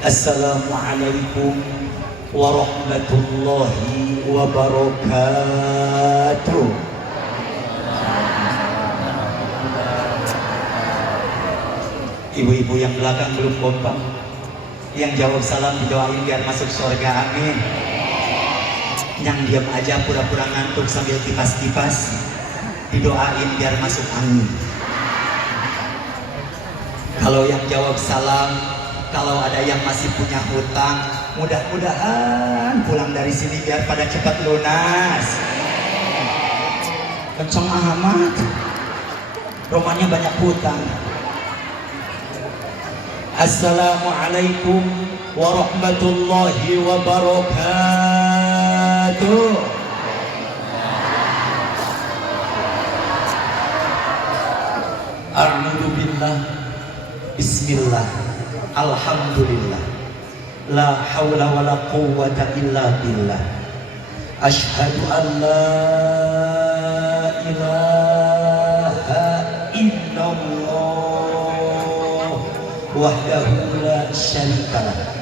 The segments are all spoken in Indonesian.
Assalamualaikum warahmatullahi wabarakatuh. Ibu-ibu yang belakang belum kompak, yang jawab salam didoain biar masuk surga, amin. Yang diam aja pura-pura ngantuk sambil kipas-kipas, didoain biar masuk angin. Kalau yang jawab salam, kalau ada yang masih punya hutang, mudah-mudahan pulang dari sini biar pada cepat lunas. Kenceng amat, rumahnya banyak hutang. Assalamualaikum warahmatullahi wabarakatuh. A'udzu billah. Bismillah. Alhamdulillah. La haula wa la quwwata illa billah. Ashhadu an la ilaha illallah wahdahu la syarikalah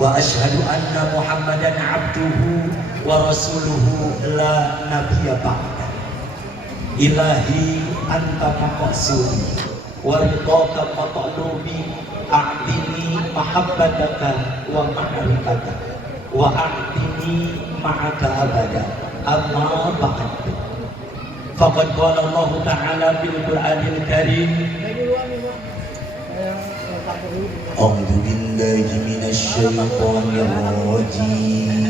wa ashhadu anna Muhammadan abduhu wa rasuluhu la nabiyya ba'da. Ilahi anta maqsudi wa ridhaka matlubi a'tini mahabbataka wa ma'rifataka wa a'tini ma'aka abada. Amma ba'du. Faqad qala Allah Ta'ala fil Qur'anil Karim, A'udzu billahi minasy syaithanir rajim.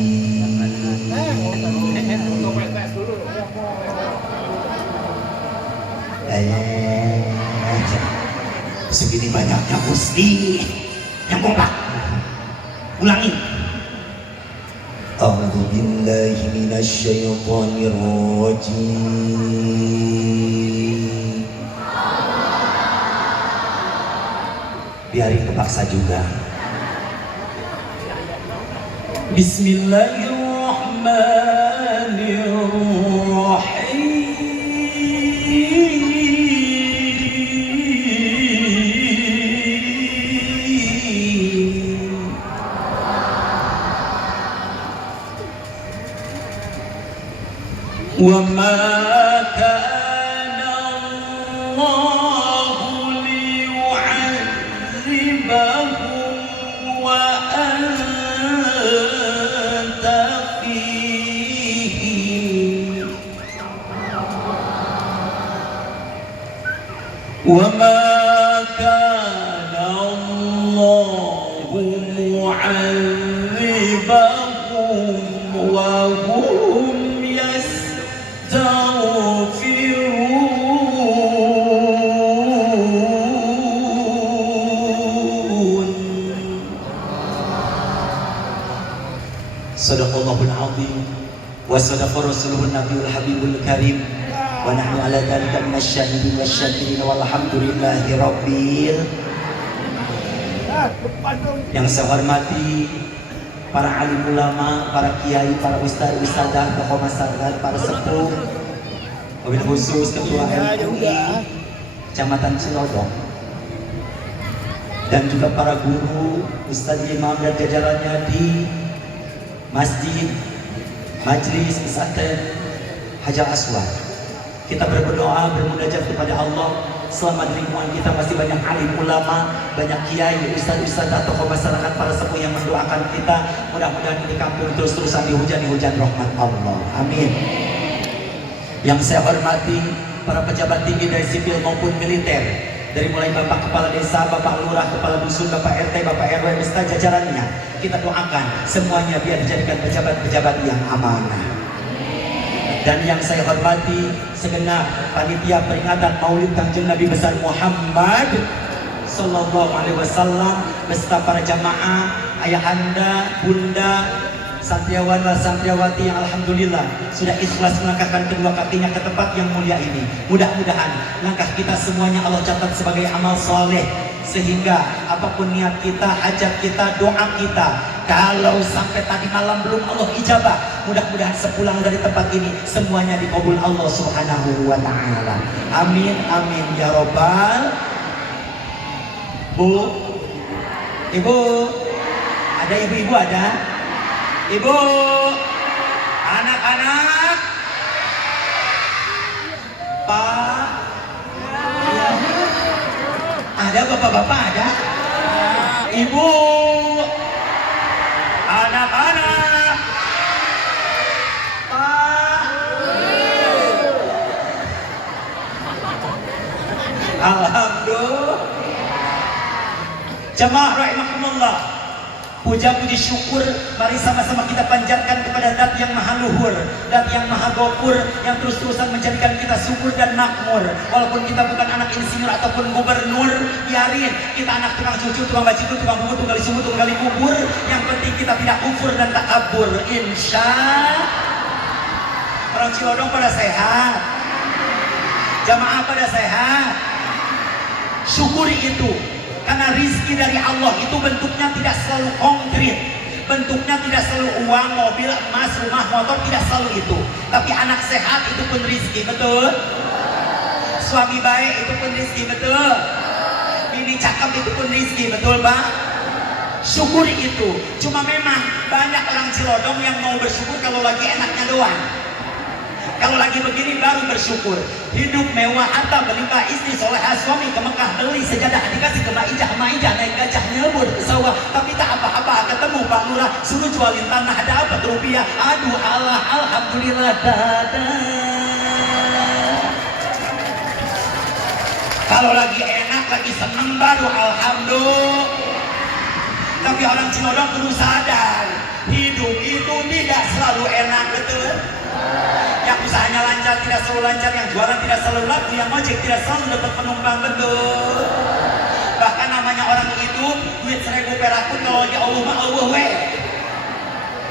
Segini banyaknya Gusti yang kompak. Ulangi. A'udzu billahi minasy syaithanir rajim. Biarin kepaksa juga. Bismillahirrahmanirrahim. Wa ma kana Allahu liyu'adzibahum wa anta fihim wa ma kana Allahu mu'adzibahum wa hum Sadaqallahul azim wa sadaqa rasuluhun nabiyul habibul karim wa nahnu ala dzalika minasyahidin wasyakirin walhamdulillahi rabbil. Yang saya hormati para alim ulama, para kiai, para ustadz, ustadzah, tokoh masyarakat, para sepuh, wabil khusus ketua MUI Kecamatan Cilodong, dan juga para guru, ustadz, imam dan jajarannya di masjid, majlis, pesantren Hajar Aswad. Kita berdoa, bermunajat kepada Allah. Selama di lingkungan kita masih banyak alim ulama, banyak kiai, ustadz-ustadzah, tokoh masyarakat, para sepuh yang mendoakan kita. Mudah-mudahan ini kampung terus-terusan dihujani hujan rahmat Allah. Amin. Yang saya hormati para pejabat tinggi dari sipil maupun militer, dari mulai Bapak Kepala Desa, Bapak Lurah, Kepala Dusun, Bapak RT, Bapak RW, beserta jajarannya. Kita doakan semuanya biar dijadikan pejabat-pejabat yang amanah. Dan yang saya hormati segenap panitia peringatan Maulid Kanjeng Nabi besar Muhammad Sallallahu Alaihi Wasallam beserta para jamaah, ayahanda, bunda, santriawan dan santriawati yang alhamdulillah sudah ikhlas melangkahkan kedua kakinya ke tempat yang mulia ini. Mudah-mudahan langkah kita semuanya Allah catat sebagai amal soleh, sehingga apapun niat kita, hajat kita, doa kita, kalau sampai tadi malam belum Allah ijabah, mudah-mudahan sepulang dari tempat ini semuanya dikabul Allah Subhanahu wa ta'ala. Amin amin ya robbal. Bu, ibu, Ada ibu-ibu ada? Ibu, anak-anak, Pak, ada bapak-bapak ada? Ibu, anak-anak, Pak. Alhamdulillah. Jamaah rahimakumullah. Puja-puji syukur mari sama-sama kita panjatkan kepada Zat yang maha luhur, Zat yang maha gopur, yang terus-terusan menjadikan kita subur dan makmur. Walaupun kita bukan anak insinyur ataupun gubernur, biarin kita anak tukang cucu, tukang bajigur, tukang bubur, tukang gali sumur, tukang gali kubur. Yang penting kita tidak kufur dan takabur. Insya orang Cilodong pada sehat, jamaah pada sehat. Syukuri itu. Karena rizki dari Allah itu bentuknya tidak selalu konkret, bentuknya tidak selalu uang, mobil, emas, rumah, motor, tidak selalu itu. Tapi anak sehat itu pun rizki, betul? Suami baik itu pun rizki, betul? Bini cakep itu pun rizki, betul Pak? Syukuri itu. Cuma memang banyak orang Cilodong yang mau bersyukur kalau lagi enaknya doang. Kalau lagi begini baru bersyukur. Hidup mewah, harta berlimpah, istri solehah, suami ke Mekah, beli sejadah, dikasih ke maijah, naik gajah, nyebur ke sawah, tapi tak apa-apa. Ketemu Pak Lurah, suruh jualin tanah, dapat rupiah. Aduh Allah, alhamdulillah dadah. Kalau lagi enak, lagi seneng baru alhamdulillah. Tapi orang Cilodong perlu sadar, hidup itu tidak selalu enak, betul? Yang usahanya lancar tidak selalu lancar, yang jualan tidak selalu laku, yang ojek tidak selalu dapat penumpang, betul? Bahkan namanya orang itu duit 1000 perak pun kalau lagi Allah mah Allah we,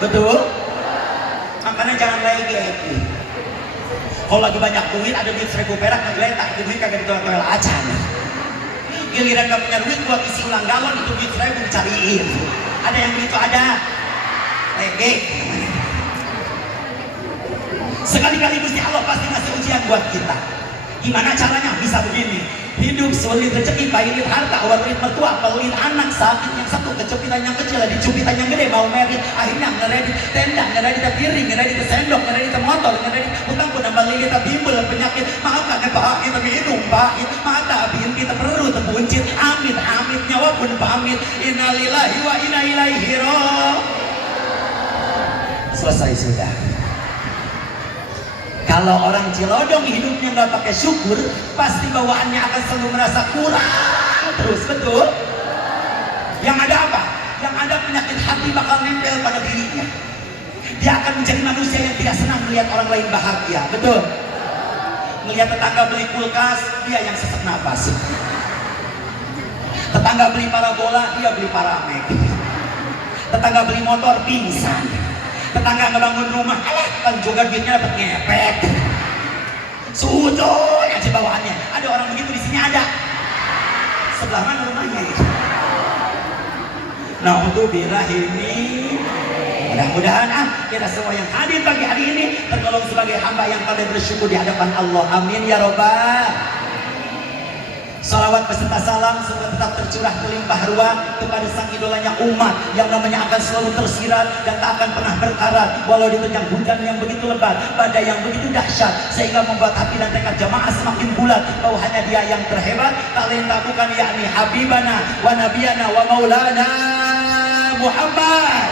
betul? Makanya jangan lagi gitu. Kalau lagi banyak duit, ada duit 1000 perak ngegeletak, itu duit kagak ditolak-tolak acan. Giliran gak punya duit buat isi ulang galon, itu duit 1000 dicariin. Ada yang begitu, ada lege. Sekali-kali Gusti Allah pasti ngasih ujian buat kita. Gimana caranya? Bisa begini. Hidup sulit rezeki, pailit harta, warit mertua, pelit anak, sakit yang satu, kecupitan yang kecil, dicupitan yang gede, mau merit, akhirnya ngeredit tenda, ngeredit piring, ngeredit sendok, ngeredit motor, ngeredit utang pun nambah lili bimbel penyakit. Maaf kakek pahit tapi hidung pahit, mata abin kita perlu terbuncit, amit amit nyawa pun pamit. Innalillahi wa inna ilaihi raji'un. Selesai sudah. Kalau orang Cilodong hidupnya nggak pakai syukur, pasti bawaannya akan selalu merasa kurang terus, betul? Yang ada apa? Yang ada penyakit hati bakal nempel pada dirinya. Dia akan menjadi manusia yang tidak senang melihat orang lain bahagia, betul? Melihat tetangga beli kulkas, dia yang sesak nafas. Tetangga beli parabola, dia beli paramek. Tetangga beli motor, pingsan. Tetangga ngebangun rumah, kan juga duitnya dapat ngepet. Sujud aja bawaannya. Ada orang begitu di sini, ada. Sebelah mana rumahnya itu? Nah, untuk bila ini mudah-mudahan kita semua yang hadir pagi hari ini tergolong sebagai hamba yang pada bersyukur di hadapan Allah. Amin ya robbal. Salawat beserta salam semoga tetap tercurah melimpah ruah kepada sang idolanya umat yang namanya akan selalu tersirat dan tak akan pernah berkarat walau diterjang hujan yang begitu lebat, badai yang begitu dahsyat, sehingga membuat hati dan tekad jamaah semakin bulat bahwa hanya dia yang terhebat, talenta bukan, yakni Habibana wa Nabiyana wa Maulana Muhammad.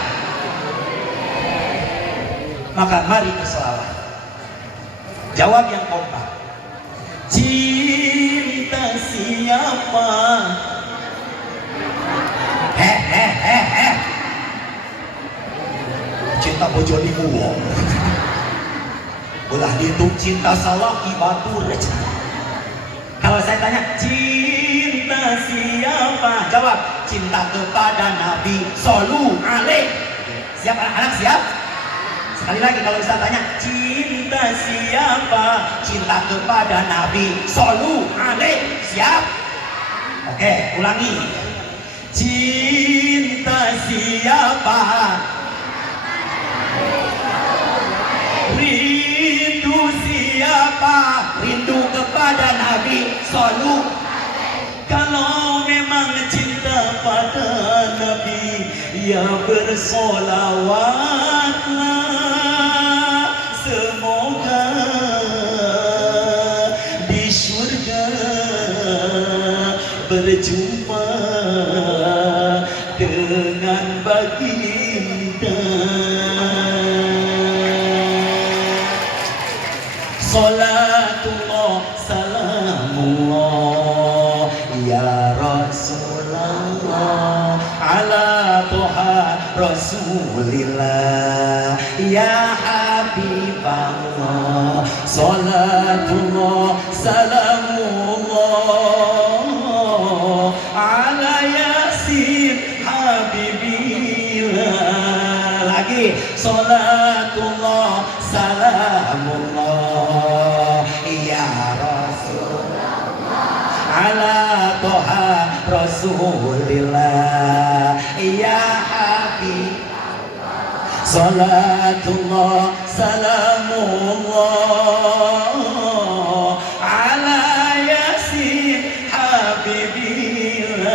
Maka mari berselawat. Jawab yang kompak. Cinta siapa? Cinta bojo di buwong. Belah dihitung cinta salaki batur. Kalau saya tanya, cinta siapa? Jawab, cinta kepada Nabi Sallallahu Alaihi. Siap anak-anak, siap? Sekali lagi kalau saya tanya, cinta siapa? Cinta kepada Nabi Sallallahu Alaihi. Siap? Oke, ulangi. Cinta siapa? Rindu siapa? Rindu kepada Nabi Sallallahu. Kalau memang cinta pada Nabi, Ya bersolawatlah semoga di surga berjumpa dengan baginda. Salatullah salamullah ya Rasulullah ala toha Rasulillah ya Habiballah. Salatullah salamullah ala Yasin Habibillah. Lagi salatullah salamullah ya Rasulullah ala toha Rasulillah ya Habib. Salatullah salamullah ala Yasin Habibillah.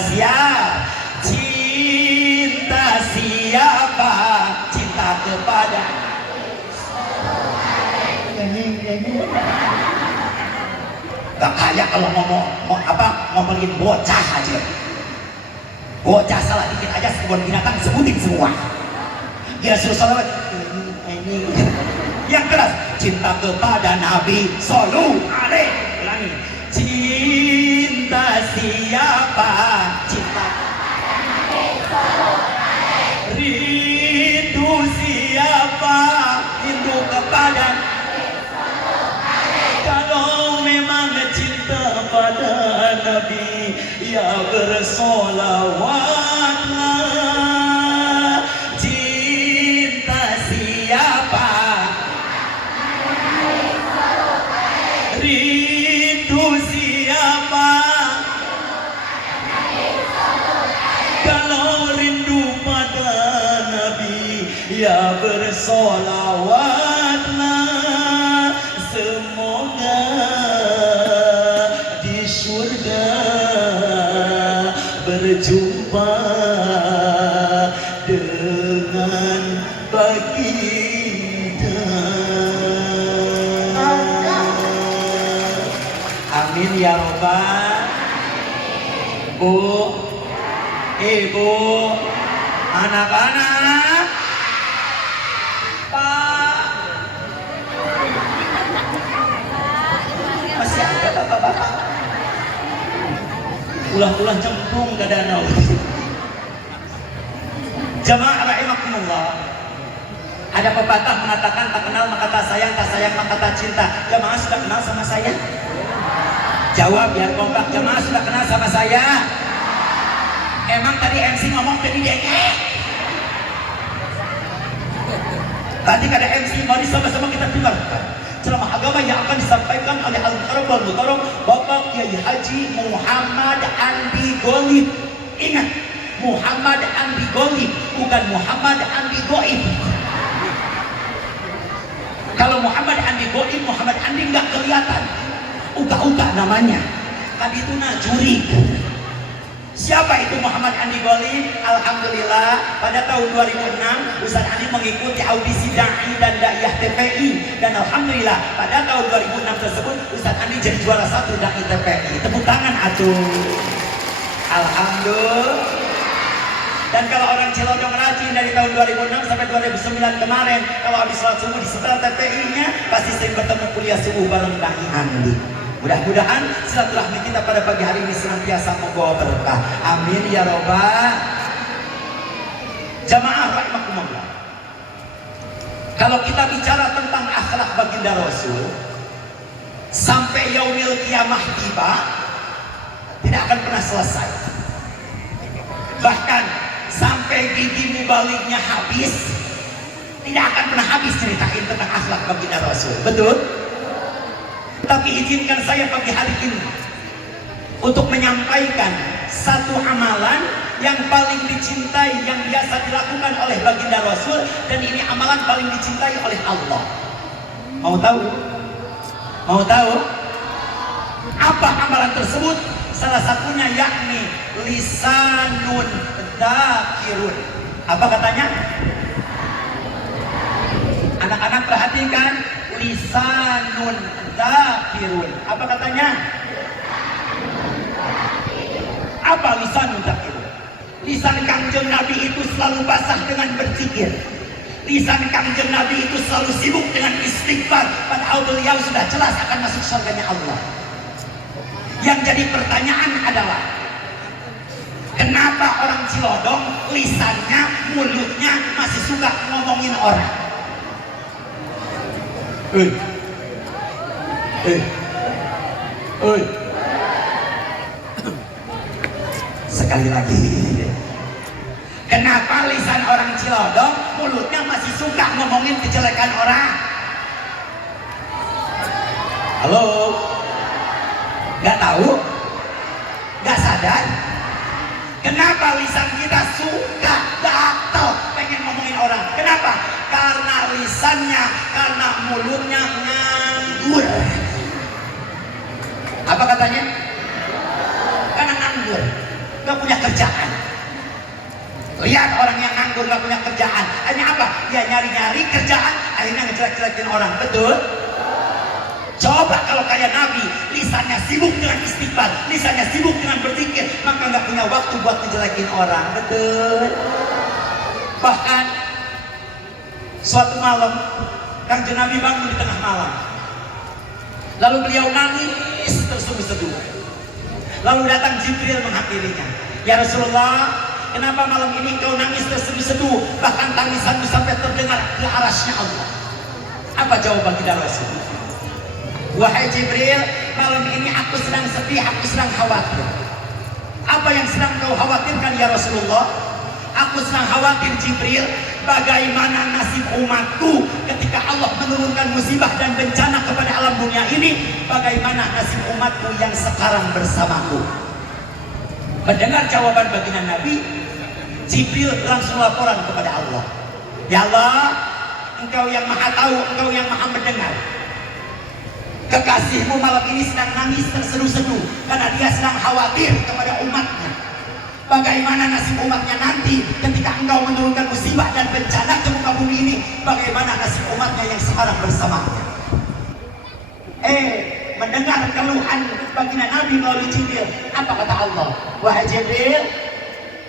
Siap. Cinta siapa? Cinta kepada gak kayak kalau ngomongin bocah aja. Bocah salah dikit aja kebun binatang sebutin semua. Dia suruh salawat ini yang keras. Cinta kepada Nabi Sallallahu Alaihi Ulangi. Cinta siapa? Cinta kepada Nabi Sallallahu Alaihi. Rindu siapa? Rindu kepada pada Nabi ya bersolawatlah. Cinta siapa? Rindu siapa? Kalau rindu pada Nabi ya bersolawatlah. Semoga surga berjumpa dengan baginda. Amin ya robbal. Bu, ibu, anak-anak, Pak, masih ada bapak-bapak. Ulah-ulah cemplung ke danau. Jamaah rahimakumullah. Ada pepatah mengatakan tak kenal maka tak sayang maka tak cinta. Jamaah sudah kenal sama saya? Jawab biar kompak. Jamaah sudah kenal sama saya? Emang tadi MC ngomong jadi deke? Tadi ada MC, mari sama-sama kita dengarkan ceramah agama yang akan disampaikan oleh Al-Mukarram wal Mukarram Bapak Kiai Haji Muhammad Andi Golib. Ingat, Muhammad Andi Golib, bukan Muhammad Andi Goib. Kalau Muhammad Andi Goib, Muhammad Andi nggak kelihatan, uga-uga namanya. Kan itu juri. Siapa itu Muhammad Andi Golib? Alhamdulillah pada tahun 2006 Ustaz Andi mengikuti audisi da'i dan da'iyah TPI, dan alhamdulillah pada tahun 2006 tersebut Ustaz Andi jadi juara 1 da'i TPI. Tepuk tangan atuh. Alhamdulillah. Dan kalau orang Cilodong rajin dari tahun 2006 sampai 2009 kemarin, kalau habis sholat subuh di setelah TPI-nya pasti sering bertemu kuliah subuh bareng da'i Andi. Mudah-mudahan silaturahmi kita pada pagi hari ini senantiasa membawa berkah. Amin ya robbal. Jamaah rahimakumullah. Kalau kita bicara tentang akhlak baginda Rasul, sampai yaumil kiamah tiba tidak akan pernah selesai. Bahkan sampai gigi mubaliknya habis, tidak akan pernah habis ceritain tentang akhlak baginda Rasul. Betul? Tapi izinkan saya pagi hari ini untuk menyampaikan satu amalan yang paling dicintai, yang biasa dilakukan oleh baginda Rasul, dan ini amalan paling dicintai oleh Allah. Mau tahu? Mau tahu? Apa amalan tersebut? Salah satunya yakni lisanun dzakirun. Apa katanya? Anak-anak perhatikan, lisanun dzakirun. Apa katanya? Apa lisanun dzakirun? Lisan Kangjeng Nabi itu selalu basah dengan berzikir. Lisan Kangjeng Nabi itu selalu sibuk dengan istighfar. Padahal beliau sudah jelas akan masuk surganya Allah. Yang jadi pertanyaan adalah, kenapa orang Cilodong lisannya, mulutnya masih suka ngomongin orang? Sekali lagi, kenapa lisan orang Cilodong, mulutnya masih suka ngomongin kejelekan orang? Halo? Gak tahu? Gak sadar? Kenapa lisan kita suka gatel pengen ngomongin orang? Kenapa? Karena lisannya, karena mulutnya nganggur. Apa katanya? Karena nganggur, gak punya kerjaan. Lihat orang yang nganggur gak punya kerjaan, akhirnya apa? Dia nyari-nyari kerjaan, akhirnya ngejelek-jelekin orang. Betul? Coba kalau kayak Nabi, lisannya sibuk dengan istighfar, lisannya sibuk dengan berzikir, maka nggak punya waktu buat ngejelekin orang. Betul? Bahkan suatu malam, Kangjeng Nabi bangun di tengah malam, lalu beliau nangis terseduh-seduh. Lalu datang Jibril menghampirinya. Ya Rasulullah, kenapa malam ini kau nangis terseduh-seduh? Bahkan tangisanmu sampai terdengar ke arasnya Allah. Apa jawaban kita Rasul? Wahai Jibril, malam ini aku sedang sedih, aku sedang khawatir. Apa yang sedang kau khawatirkan ya Rasulullah? Aku sedang khawatir Jibril, bagaimana nasib umatku ketika Allah menurunkan musibah dan bencana kepada alam dunia ini. Bagaimana nasib umatku yang sekarang bersamaku? Mendengar jawaban baginda Nabi, Jibril langsung laporan kepada Allah. Ya Allah, Engkau yang maha tahu, Engkau yang maha mendengar. Kekasihmu malam ini sedang nangis terseduh-seduh karena dia sedang khawatir kepada umatnya. Bagaimana nasib umatnya nanti ketika engkau menurunkan musibah dan bencana ke muka bumi ini? Bagaimana nasib umatnya yang sekarang bersamanya? Mendengar keluhan baginda Nabi melalui Jibril, apa kata Allah? Wahai Jibril,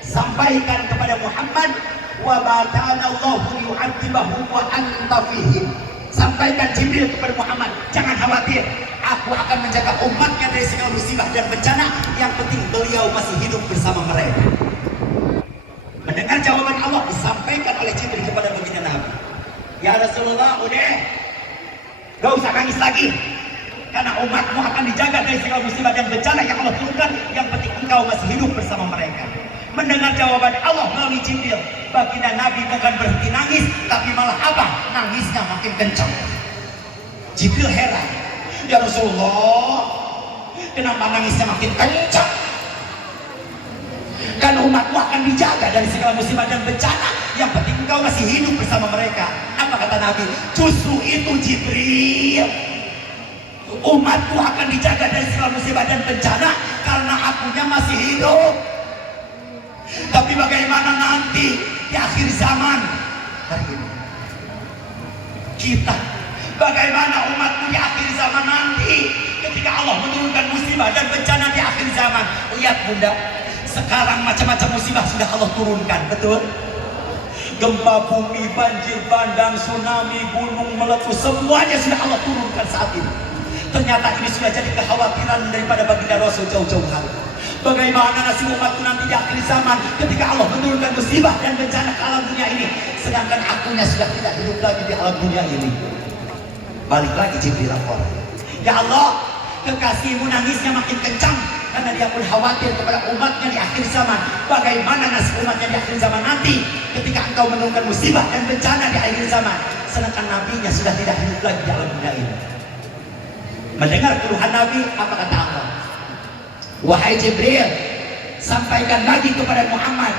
sampaikan kepada Muhammad, wa ba'athanallahu liyu'adzibahum wa anta fihim. Sampaikan Jibril kepada Muhammad, jangan khawatir, aku akan menjaga umatnya dari segala musibah dan bencana. Yang penting beliau masih hidup bersama mereka. Mendengar jawaban Allah disampaikan oleh Jibril kepada baginda Nabi. Ya Rasulullah, udah, gak usah nangis lagi, karena umatmu akan dijaga dari segala musibah dan bencana yang Allah turunkan. Yang penting engkau masih hidup bersama mereka. Mendengar jawaban Allah melalui Jibril, baginda Nabi bukan berhenti nangis, tapi malah apa? Nangisnya makin kencang. Jibril heran, ya Rasulullah, kenapa nangisnya makin kencang? Kan umatmu akan dijaga dari segala musibah dan bencana. Yang penting engkau masih hidup bersama mereka. Apa kata Nabi? Justru itu Jibril, umatku akan dijaga dari segala musibah dan bencana karena akunya masih hidup. Tapi bagaimana nanti di akhir zaman hari ini? Kita, bagaimana umatku di akhir zaman nanti ketika Allah menurunkan musibah dan bencana di akhir zaman? Lihat Bunda, sekarang macam-macam musibah sudah Allah turunkan, betul? Gempa bumi, banjir bandang, tsunami, gunung meletus, semuanya sudah Allah turunkan saat ini. Ternyata ini sudah jadi kekhawatiran daripada baginda Rasul jauh-jauh hari. Bagaimana nasib umatku nanti di akhir zaman ketika Allah menurunkan musibah dan bencana ke alam dunia ini, sedangkan akunya sudah tidak hidup lagi di alam dunia ini. Balik lagi Jibril lapor, ya Allah, kekasihmu nangisnya makin kencang karena dia pun khawatir kepada umatnya di akhir zaman. Bagaimana nasib umatnya di akhir zaman nanti ketika engkau menurunkan musibah dan bencana di akhir zaman, sedangkan nabinya sudah tidak hidup lagi di alam dunia ini. Mendengar keluhan Nabi, apa kata Allah? Wahai Jibril, sampaikan lagi kepada Muhammad,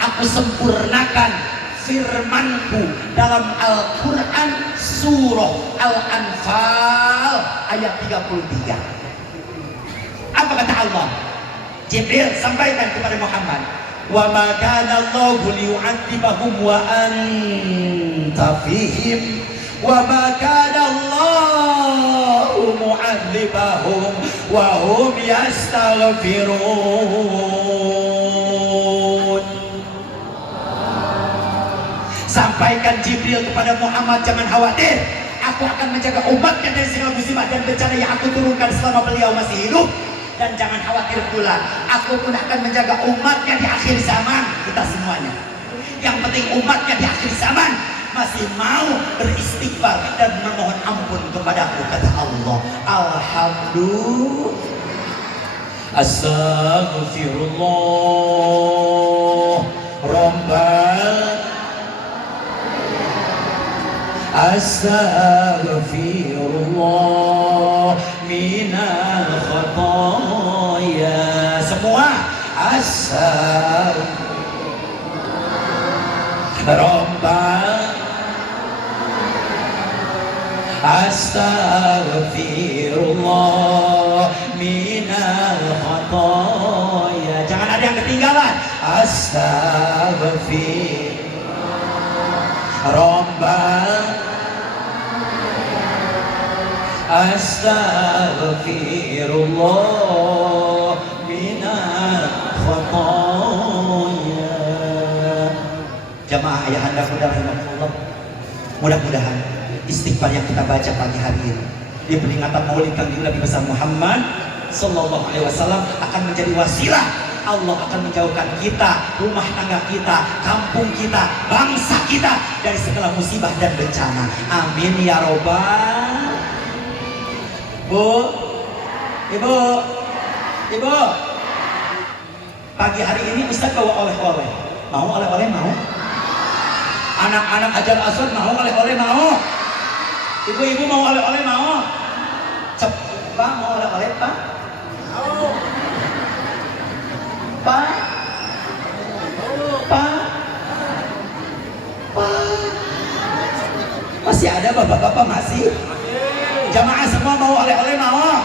aku sempurnakan firmanku dalam Al-Quran surah Al-Anfal ayat 33. Apa kata Allah? Jibril sampaikan kepada Muhammad, Wa ma kana Allahu liyu'adzibahum wa anta fihim wa ma kana Allahu mu'adzibahum wa hum yastaghfirun. Sampaikan Jibril kepada Muhammad, jangan khawatir, aku akan menjaga umatnya dari segala musibah dan bencana yang aku turunkan selama beliau masih hidup. Dan jangan khawatir pula, aku pun akan menjaga umatnya di akhir zaman, kita semuanya. Yang penting umatnya di akhir zaman masih mau beristighfar dan memohon ampun kepadaku, kata Allah. Alhamdulillah. Astaghfirullah Rabbal Astaghfirullah minal khotoya. Semua Rabbal Astaghfirullah minal khotoya. Jangan ada yang ketinggalan. Astaghfirullah Rabbal Astaghfirullah minal khotoya. Jamaah ayahanda mudah rahimahullah, mudah-mudahan istighfar yang kita baca pagi hari ini di peringatan Maulid Kanjeng Nabi besar Muhammad sallallahu alaihi wasallam akan menjadi wasilah Allah akan menjauhkan kita, rumah tangga kita, kampung kita, bangsa kita dari segala musibah dan bencana. Amin ya robbal. Bu, ibu, ibu, pagi hari ini Ustaz bawa oleh-oleh. Mau oleh-oleh? Mau? Anak-anak Hajar Aswad mau oleh-oleh? Mau? Ibu-ibu mau oleh-oleh? Mau? Pak, mau oleh-oleh Pak? Mau. Pak, Pak, Pak, masih ada bapak-bapak masih? Jamaah semua mau oleh-oleh? Mau?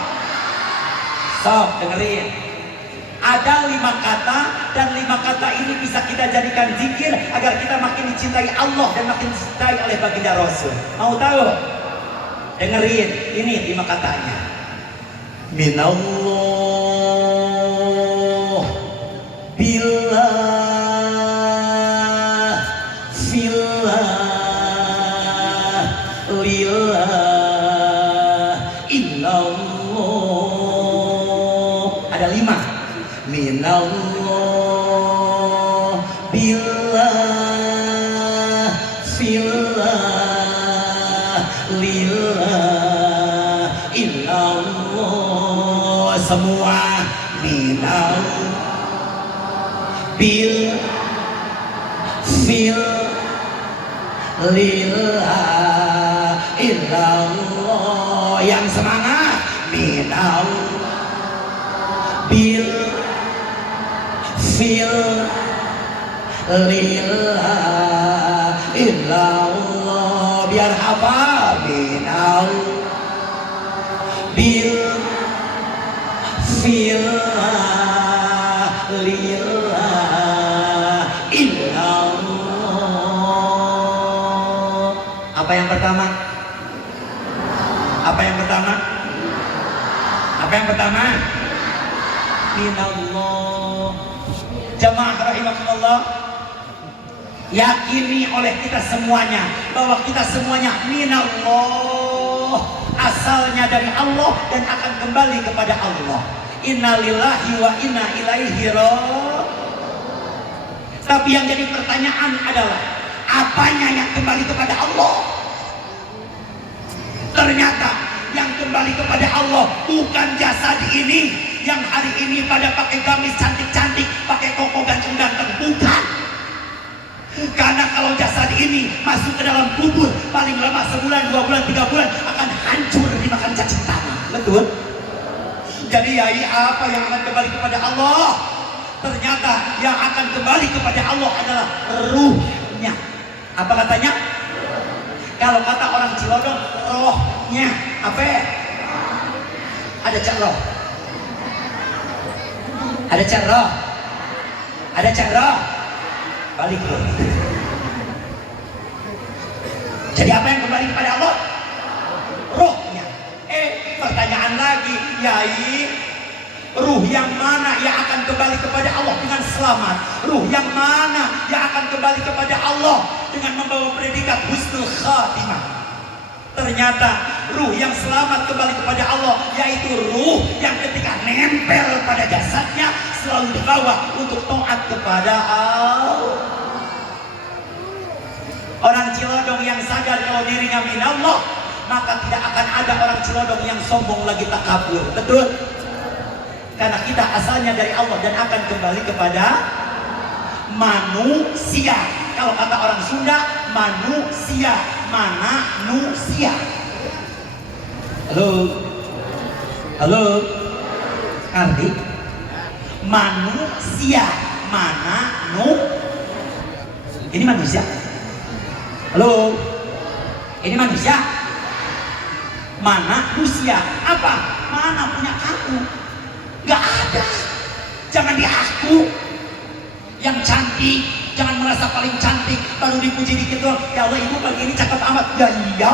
Sok dengerin. Ada 5 kata dan 5 kata ini bisa kita jadikan zikir agar kita makin dicintai Allah dan makin dicintai oleh baginda Rasul. Mau tahu? Dengerin, ini 5 katanya. Minallah, billah, fillah, lillah, illallah. Ada 5. Minallah, billah, fillah, lillah, illallah. Semua minallah, bil, fil, lillah, illallah. Yang semangat minallah, bil, fil, lillah, illallah. Biar hafal. Minallah, bil, fil, lillah, illallah. Apa yang pertama? Apa yang pertama? Apa yang pertama? Minallah. Jamaah rahimakumullah, yakini oleh kita semuanya bahwa kita semuanya minallah, asalnya dari Allah dan akan kembali kepada Allah. Innalillahi wa inna ilaihi raji'un. Tapi yang jadi pertanyaan adalah apanya yang kembali kepada Allah? Ternyata yang kembali kepada Allah bukan jasad ini yang hari ini pada pakai gamis cantik-cantik, pakai koko ganteng-ganteng, bukan. Karena kalau jasad ini masuk ke dalam kubur paling lama sebulan, 2 bulan, 3 bulan akan hancur dimakan cacing tanah. Betul? Jadi yai, apa yang akan kembali kepada Allah? Ternyata yang akan kembali kepada Allah adalah ruhnya. Apa katanya? Kalau kata orang Cilodong, rohnya. Apa? Ada cak roh. Ada cak roh. Ada cara balik loh. Jadi apa yang kembali kepada Allah? Rohnya. Pertanyaan lagi, Yai, ruh yang mana yang akan kembali kepada Allah dengan selamat? Ruh yang mana yang akan kembali kepada Allah dengan membawa predikat husnul khatimah? Ternyata ruh yang selamat kembali kepada Allah yaitu ruh yang ketika nempel pada jasadnya selalu dibawa untuk taat kepada Allah. Orang Cilodong yang sadar kalau dirinya minallah, maka tidak akan ada orang Cilodong yang sombong lagi takabur. Betul? Karena kita asalnya dari Allah dan akan kembali kepada manusia. Kalau kata orang Sunda, manusia, manusia. Halo, halo, Ardi. Manusia, ini manusia. Halo, ini manusia. Manusia apa? Mana punya kamu? Gak ada. Jangan di aku yang cantik, jangan merasa paling cantik baru dipuji dikit doang. Ya Allah, ibu pagi ini cakep amat. Ya iya.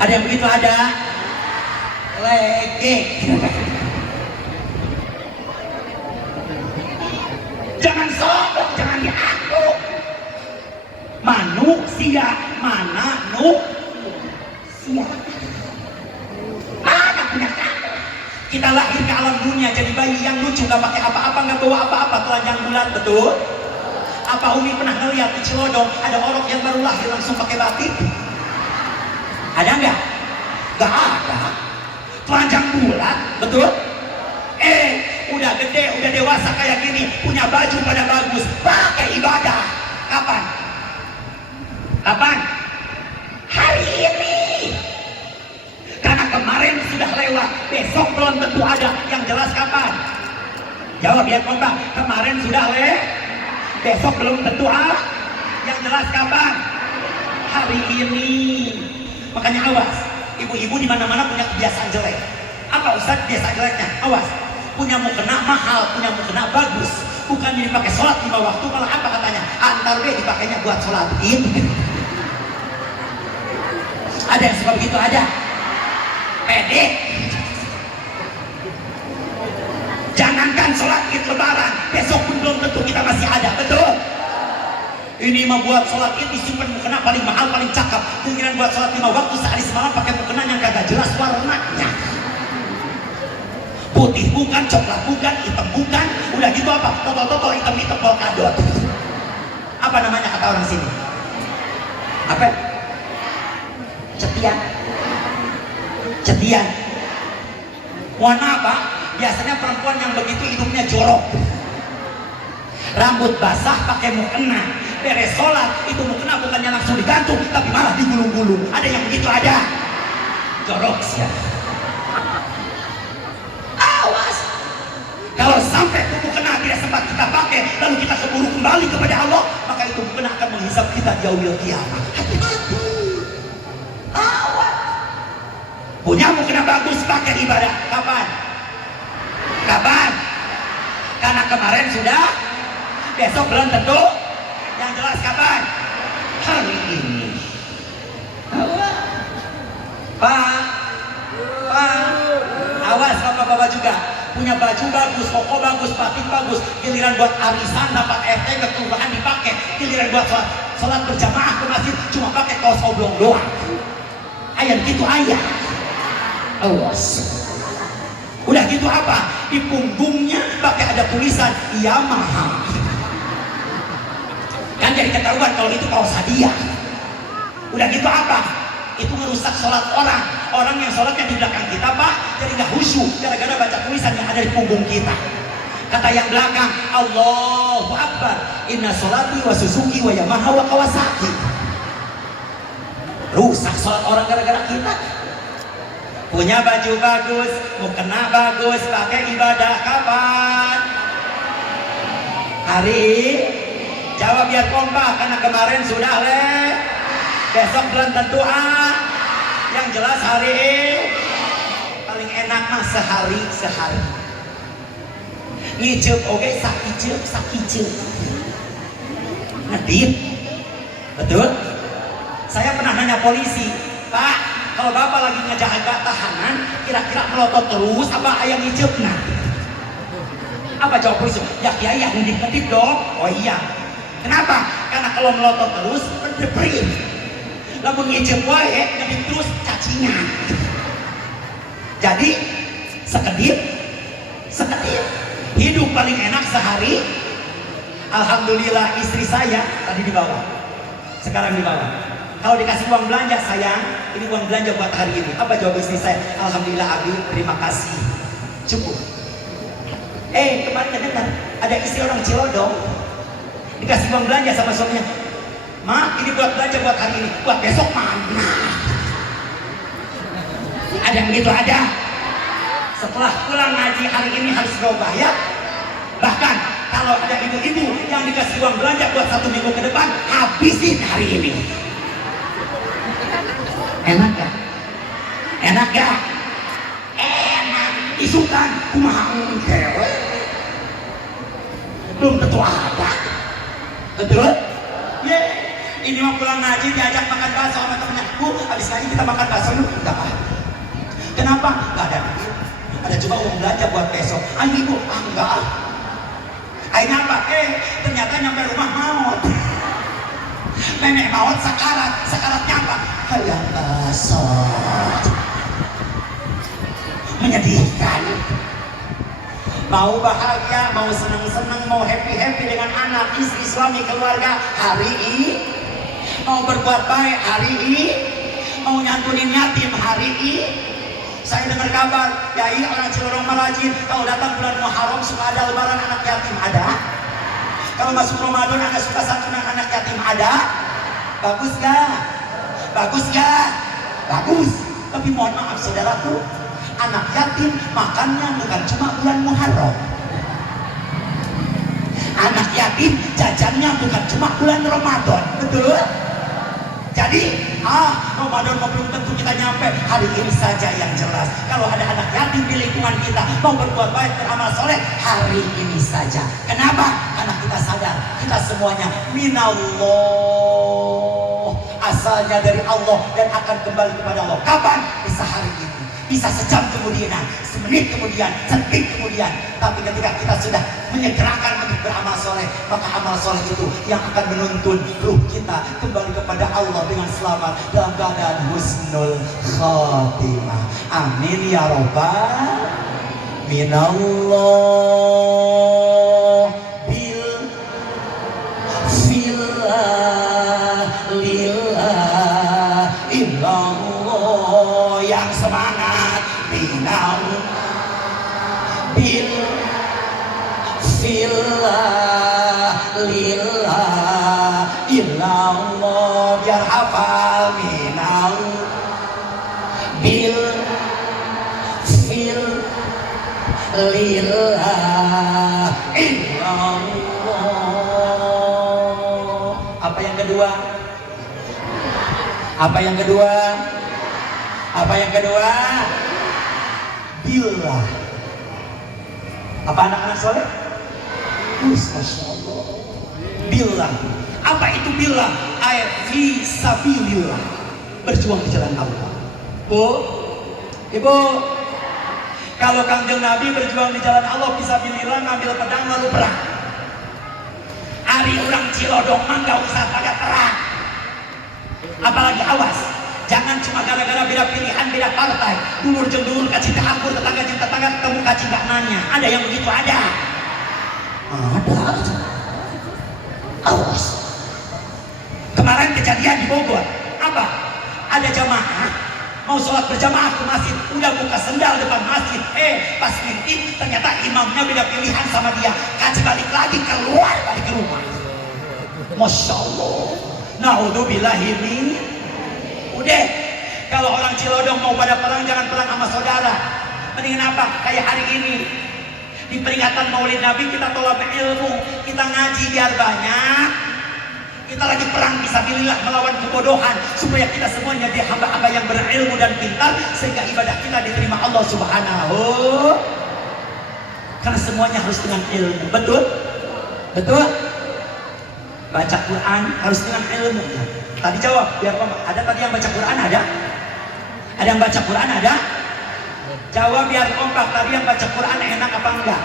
Ada yang begitu? Ada lege. Jangan sombong, jangan di aku. Manusia, manusia. Mana punya kamu? Kita lahir ke alam dunia jadi bayi yang lucu, gak pakai apa-apa, gak bawa apa-apa, telanjang bulat, betul? Apa Umi pernah ngeliat di Cilodong ada orang yang baru lahir langsung pakai batik? Ada nggak? Gak ada. Telanjang bulat, betul? Udah gede, udah dewasa kayak gini, punya baju pada bagus, pakai ibadah. Kapan? Kapan? Hari ini. Karena kemarin sudah lewat, besok belum tentu ada. Yang jelas kapan? Jawab ya kompak. Kemarin sudah besok belum tentu ada. Yang jelas kapan? Hari ini. Makanya awas, ibu-ibu di mana-mana punya kebiasaan jelek. Apa Ustaz biasa jeleknya? Awas, punya mukena mahal, punya mukena bagus, bukan dipakai sholat 5 waktu, malah apa katanya? Antar deh dipakainya buat sholat Id. Ada yang suka begitu? Ada. Pede. Jangankan sholat Id Lebaran, besok pun belum tentu kita masih ada, betul? Ini mah buat sholat Id disimpan mukena paling mahal, paling cakep. Giliran buat sholat 5 waktu sehari semalam pakai mukena yang kagak jelas warnanya. Putih bukan, coklat bukan, hitam bukan. Udah gitu apa? Toto-toto hitam-hitam polkadot. Apa namanya kata orang sini? Apa? Cetian. Cetian. Warna apa? Biasanya perempuan yang begitu hidupnya jorok. Rambut basah pakai mukena. Beres sholat itu mukena bukannya langsung digantung, tapi malah digulung-gulung. Ada yang begitu? Ada. Jorok sih ya. Awas. Kalau sampai itu mukena tidak sempat kita pakai, lalu kita keburu kembali kepada Allah, maka itu mukena akan menghisap kita di yaumil qiyamah. Hati-hati. Awas. Punya mukena bagus pakai ibadah. Kapan? Kapan? Karena kemarin sudah, besok belum tentu. Yang jelas kapan? Hari ini. Pak, awas bapak-bapak juga punya baju bagus, koko bagus, batik bagus. Giliran buat arisan dapat RT ke kelurahan dipakai. Giliran buat sholat berjamaah ke masjid cuma pakai kaos oblong doang. Ayam gitu ayah. Awas. Udah gitu apa? Di punggungnya pakai ada tulisan Yamaha. Kan jadi ketahuan kalau itu kaos hadiah. Udah gitu apa? Itu merusak sholat orang. Orang yang sholatnya di belakang kita Pak, jadi gak khusyuk gara-gara baca tulisan yang ada di punggung kita. Kata yang belakang, Allahu Akbar, inna sholati wa Suzuki wa Yamaha wa Kawasaki. Rusak sholat orang gara-gara kita. Punya baju bagus, mukena bagus, pakai ibadah kapan? Hari. Jawab biar kompak, karena kemarin sudah besok belum tentu Yang jelas hari paling enak mah sehari. ngiceup oge sakiceup ngedip. Betul? Saya pernah nanya polisi, Pak, kalau bapak lagi ngejaga tahanan kira-kira melotot terus apa ayam ngicupna? Apa jawab polisi? Ya kiai yang ngedip dong. Oh iya. Kenapa? Karena kalau melotot terus berdebrin, lamun ngicup wae ngedip terus cacingan. Jadi sekedip hidup paling enak sehari. Alhamdulillah istri saya tadi di bawah, sekarang di bawah. Kalau dikasih uang belanja, sayang, ini uang belanja buat hari ini. Apa jawab istri saya? Alhamdulillah Abi, terima kasih, cukup. Kemarin dengar ada istri orang Cilodong dikasih uang belanja sama suaminya. Ma, ini buat belanja buat hari ini, buat besok mana? Ada yang begitu ada. Setelah pulang ngaji hari ini harus berubah ya. Bahkan kalau ada ibu-ibu yang dikasih uang belanja buat 1 minggu ke depan, habisin hari ini. Enak gak? Enak gak? Enak. Isukan kumaha cewek. Belum tentu ada. Betul? Yeah. Ini mau pulang ngaji diajak makan bakso sama temennya. Bu, habis ngaji kita makan bakso dulu. Enggak. Kenapa? Enggak ada. Ada cuma uang belanja buat besok. Ayo ibu, enggak. Akhirnya apa? Ternyata nyampe rumah maut. Nenek maut sekaratnya apa? Hayang bakso. Menyedihkan. Mau bahagia, mau senang-senang, mau happy-happy dengan anak, istri, suami, keluarga hari ini. Mau berbuat baik hari ini. Mau nyantunin yatim hari ini. Saya dengar kabar, Yai orang Cilorong Marajin, kalau datang bulan Muharram suka ada lebaran anak yatim, ada? Kalau masuk Ramadan ada suka santunan anak yatim, ada? Bagus gak? Bagus gak? Bagus. Tapi mohon maaf saudaraku, anak yatim makannya bukan cuma bulan Muharram. Anak yatim jajannya bukan cuma bulan Ramadan, betul? Jadi, Ramadan belum tentu kita nyampe. Hari ini saja yang jelas. Kalau ada anak yatim di lingkungan kita, mau berbuat baik, beramal soleh, hari ini saja. Kenapa? Karena kita sadar, kita semuanya minallah. Asalnya dari Allah dan akan kembali kepada Allah. Kapan? Bisa hari ini. Bisa sejam kemudian, semenit kemudian, sedetik kemudian. Tapi ketika kita sudah menyegerakan untuk beramal soleh, maka amal soleh itu yang akan menuntun ruh kita kembali kepada Allah dengan selamat dalam keadaan husnul khatimah. Amin ya robbal minallah bil filah lillah illallah. Yang semangat minal bil filah lillah illallah. Biar hafal minal bil fil lillah illallah. Apa yang kedua? Apa yang kedua? Apa yang kedua? Billah. Apa anak-anak soleh? Masya Allah. Billah. Apa itu billah? Ayat fi sabilillah. Berjuang di jalan Allah. Bu, ibu, kalau Kangjeng Nabi berjuang di jalan Allah fisabilillah, ngambil pedang lalu perang. Ari orang Cilodong mah gak usah pada perang. Apalagi awas, jangan cuma gara-gara beda pilihan, beda partai, dulur jeung dulur kacing kehampur, tetangga jeung tetangga ketemu kacing gak nanya. Ada yang begitu? Ada. Awas. Kemarin kejadian di Bogor, apa? Ada jamaah mau sholat berjamaah ke masjid, udah buka sendal depan masjid. Pas ngintip ternyata imamnya beda pilihan sama dia. Kaji balik lagi, keluar balik ke rumah. Masya Allah. Naudzubillahi min. Udah, kalau orang Cilodong mau pada perang, jangan perang sama saudara. Mendingan apa? Kayak hari ini di peringatan Maulid Nabi kita tolak ilmu, kita ngaji biar banyak. Kita lagi perang fisabilillah melawan kebodohan supaya kita semuanya jadi hamba-hamba yang berilmu dan pintar sehingga ibadah kita diterima Allah Subhanahu. Karena semuanya harus dengan ilmu. Betul? Betul? Baca Quran harus dengan ilmunya. Tadi jawab, biar kompak. Ada tadi yang baca Quran? Ada? Ada yang baca Quran? Ada? Jawab biar kompak. Tadi yang baca Quran enak apa enggak?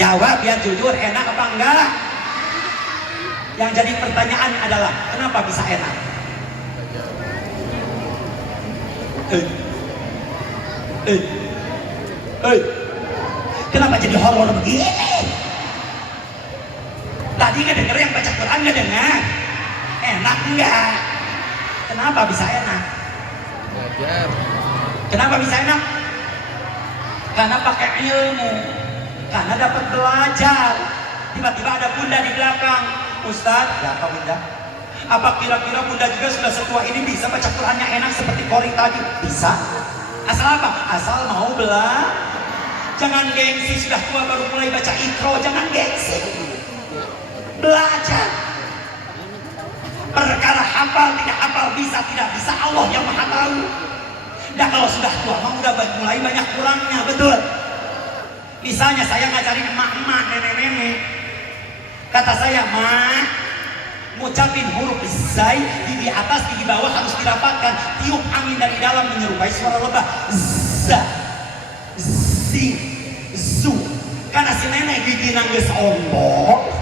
Jawab biar jujur, enak apa enggak? Yang jadi pertanyaan adalah, kenapa bisa enak? Kenapa jadi horor begini? Tadi nggak denger yang baca Quran, nggak dengar? Enak enggak? Kenapa bisa enak? Belajar. Kenapa bisa enak? Karena pakai ilmu, karena dapat belajar. Tiba-tiba ada bunda di belakang. Ustaz, ya apa bunda? Apa kira-kira bunda juga sudah setua ini bisa baca Qurannya enak seperti Kori tadi? Bisa. Asal apa? Asal mau belajar. Jangan gengsi, sudah tua baru mulai baca Iqra, jangan gengsi. Belajar. Perkara hafal tidak hafal, bisa tidak bisa, Allah yang maha tahu. Nah kalau sudah tua mau udah mulai banyak kurangnya, betul. Misalnya saya ngajarin emak-emak, nenek-nenek, kata saya, "Mak, ngucapin huruf zai, gigi atas gigi bawah harus dirapatkan, tiup angin dari dalam menyerupai suara lebah, za, zi, zu." Karena si nenek gigi nangis ombok,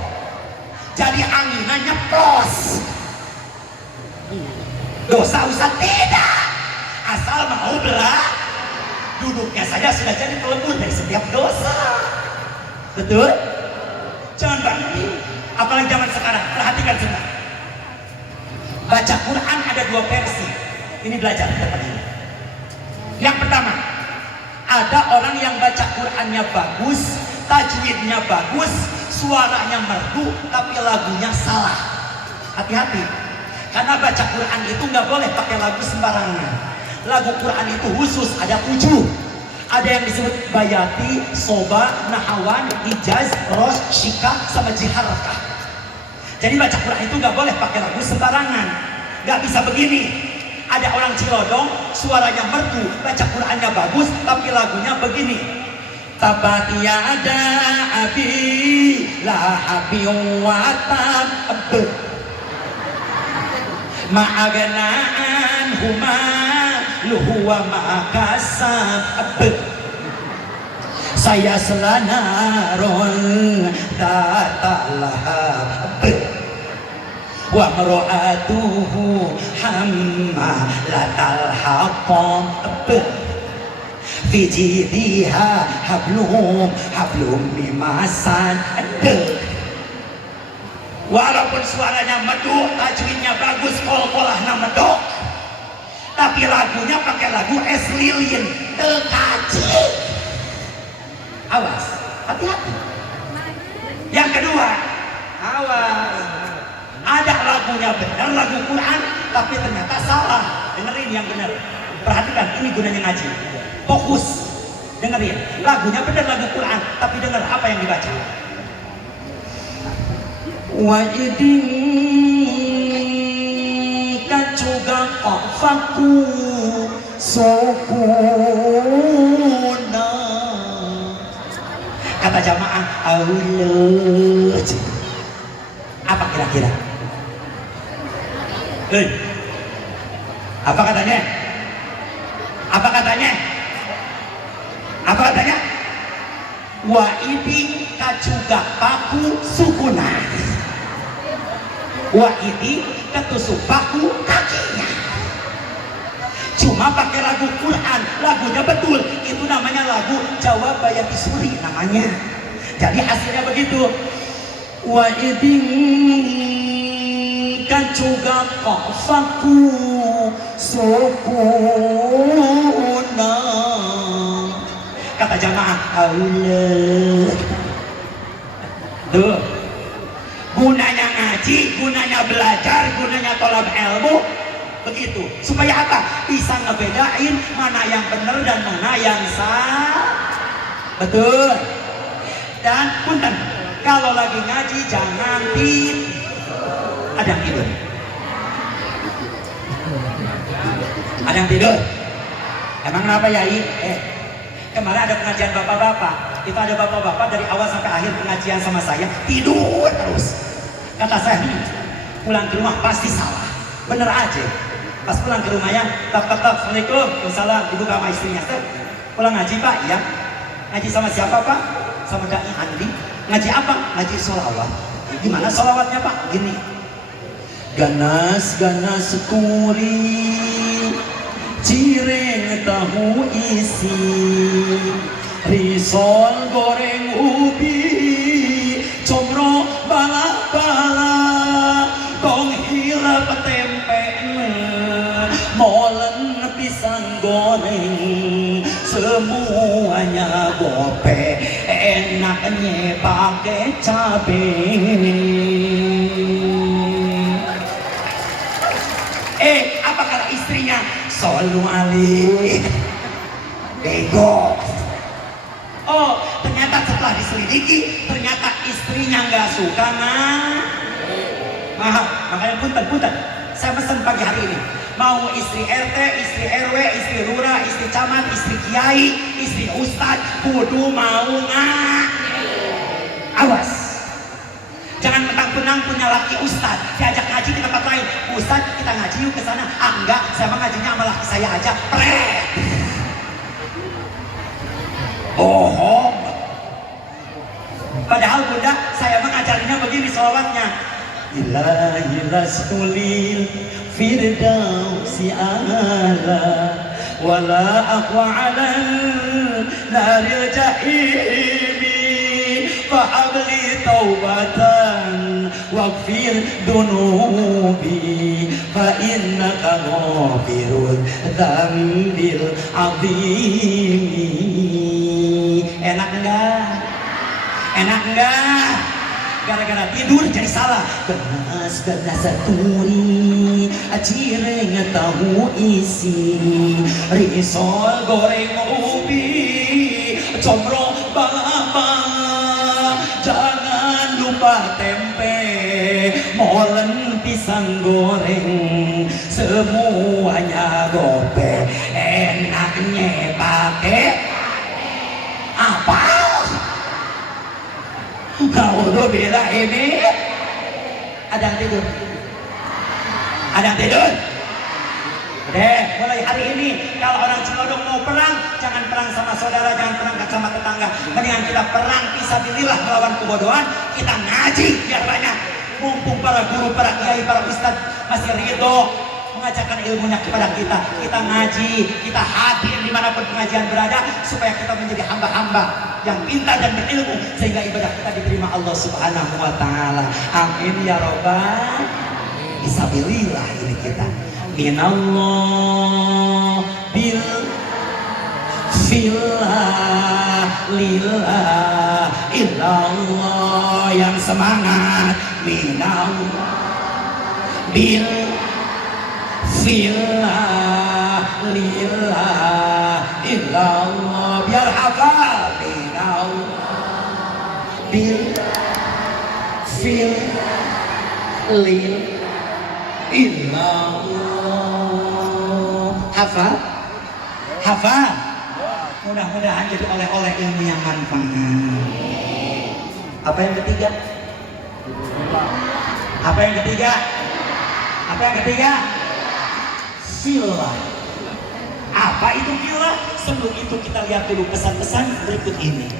jadi anginnya nyeplos. Dosa Ustaz? Tidak, asal mau belajar. Duduknya saja sudah jadi pelebur dari setiap dosa. Betul? Jangan bangkit. Apalagi zaman sekarang, perhatikan sekarang. Baca Quran ada dua versi. Ini belajar dapat ini. Yang pertama, ada orang yang baca Qurannya bagus, tajwidnya bagus, suaranya merdu, tapi lagunya salah. Hati-hati, karena baca Quran itu nggak boleh pakai lagu sembarangan. Lagu Quran itu khusus, ada 7. Ada yang disebut bayati, soba, nahawan, ijaz, ros, shika, sama jiharakah. Jadi baca Quran itu nggak boleh pakai lagu sembarangan. Nggak bisa begini. Ada orang Cilodong, suaranya merdu, baca Qurannya bagus, tapi lagunya begini. Tabat yada abi lahabi wa tab ma'aganaan huma luhuwa ma'akasab. Saya selanarun tatalahab wa mar'atuhu hammalatal haqab fi jidiha hablum mimasan. Walaupun suaranya meduk, tajwidnya bagus, kol-kolahnya medok, tapi lagunya pakai lagu es lilin, terkaji. Awas, hati-hati. Yang kedua, awas, ada lagunya benar, lagu Quran, tapi ternyata salah. Dengerin yang benar, perhatikan, ini gunanya ngaji. Fokus, dengerin, lagunya benar lagu Quran, tapi dengar apa yang dibaca. Wajidin kacuga qafaku sukuna. Kata jamaah, Allah. Apa kira-kira? Apa katanya? Apa katanya? Apa katanya? Wa idi kacuga paku sukuna. Wa idi ketusuk paku kakinya. Cuma pakai lagu Quran, lagunya betul, itu namanya lagu Jawa Bayati Suri namanya. Jadi hasilnya begitu. Wa idin kacuga qafaku sukuna. Kata jamaah, Allah. Tuh, gunanya ngaji, gunanya belajar, gunanya tolab ilmu, begitu. Supaya apa? Bisa ngebedain mana yang benar dan mana yang salah. Betul. Dan punten, kalau lagi ngaji jangan tidur. Ada yang tidur? Ada yang tidur? Emang kenapa Yai? Kemarin ada pengajian bapak-bapak, itu ada bapak-bapak dari awal sampai akhir pengajian sama saya tidur terus. Kata saya, pulang ke rumah pasti salah. Bener aja. Pas pulang ke rumahnya, tak, assalamualaikum, waalaikumsalam, ibu sama istrinya. Pulang ngaji pak, iya. Ngaji sama siapa pak? Sama Dai Andi. Ngaji apa? Ngaji sholawat. Gimana sholawatnya pak? Gini. Ganas kuri, cireng tahu isi, risol goreng ubi, comro bala-bala, kong hilap tempe, molen pisang goreng, semuanya gope, enaknya pakai cabai. Apa kata istrinya? Solu Ali bego. Oh, ternyata setelah diselidiki, ternyata istrinya nggak suka maaf, makanya punten. Saya pesan pagi hari ini, mau istri RT, istri RW, istri lurah, istri camat, istri kiai, istri ustadz, kudu mau awas. Jangan mentang-mentang punya laki ustad, diajak ngaji di tempat lain. Ustad, kita ngaji yuk ke sana. Ah enggak, saya mah ngajinya sama laki saya aja. Pret. Bohong. Padahal bunda, saya mah ngajarinya begini sholawatnya. Ilahi rasulil firdausi ala wala aqwa ala naril jahimi fahabli taubatan waghfir dunubi fa innaka ghafirul dzambil azimi. Enak enggak? Gara-gara tidur jadi salah. Ganas saturi, cireng tahu isi, risol goreng ubi, comro bala-bala, jangan lupa tempe, molen pisang goreng, semuanya gope, enaknya pakai apa? Alhamdulillah ini ada yang tidur. Deh, mulai hari ini kalau orang Cilodong mau perang, jangan perang sama saudara, jangan perang sama tetangga. Mendingan kita perang fisabilillah melawan kebodohan. Kita ngaji biar banyak. Mumpung para guru, para kiai, para ustadz masih ridho mengajarkan ilmunya kepada kita. Kita ngaji, kita hadir dimanapun pengajian berada, supaya kita menjadi hamba-hamba yang pintar dan berilmu, sehingga ibadah kita diterima Allah Subhanahu wa Ta'ala. Amin ya robbal fisabilillah. Ini kita minallah bil fillah lillah illallah. Yang semangat minallah bil fillah lillah illallah. Biar hafal minallah bil fillah lillah illallah. Hafal. Mudah-mudahan jadi oleh-oleh ilmu yang manfaat. Apa yang ketiga? Silah. Apa itu silah? Sebelum itu kita lihat dulu pesan-pesan berikut ini.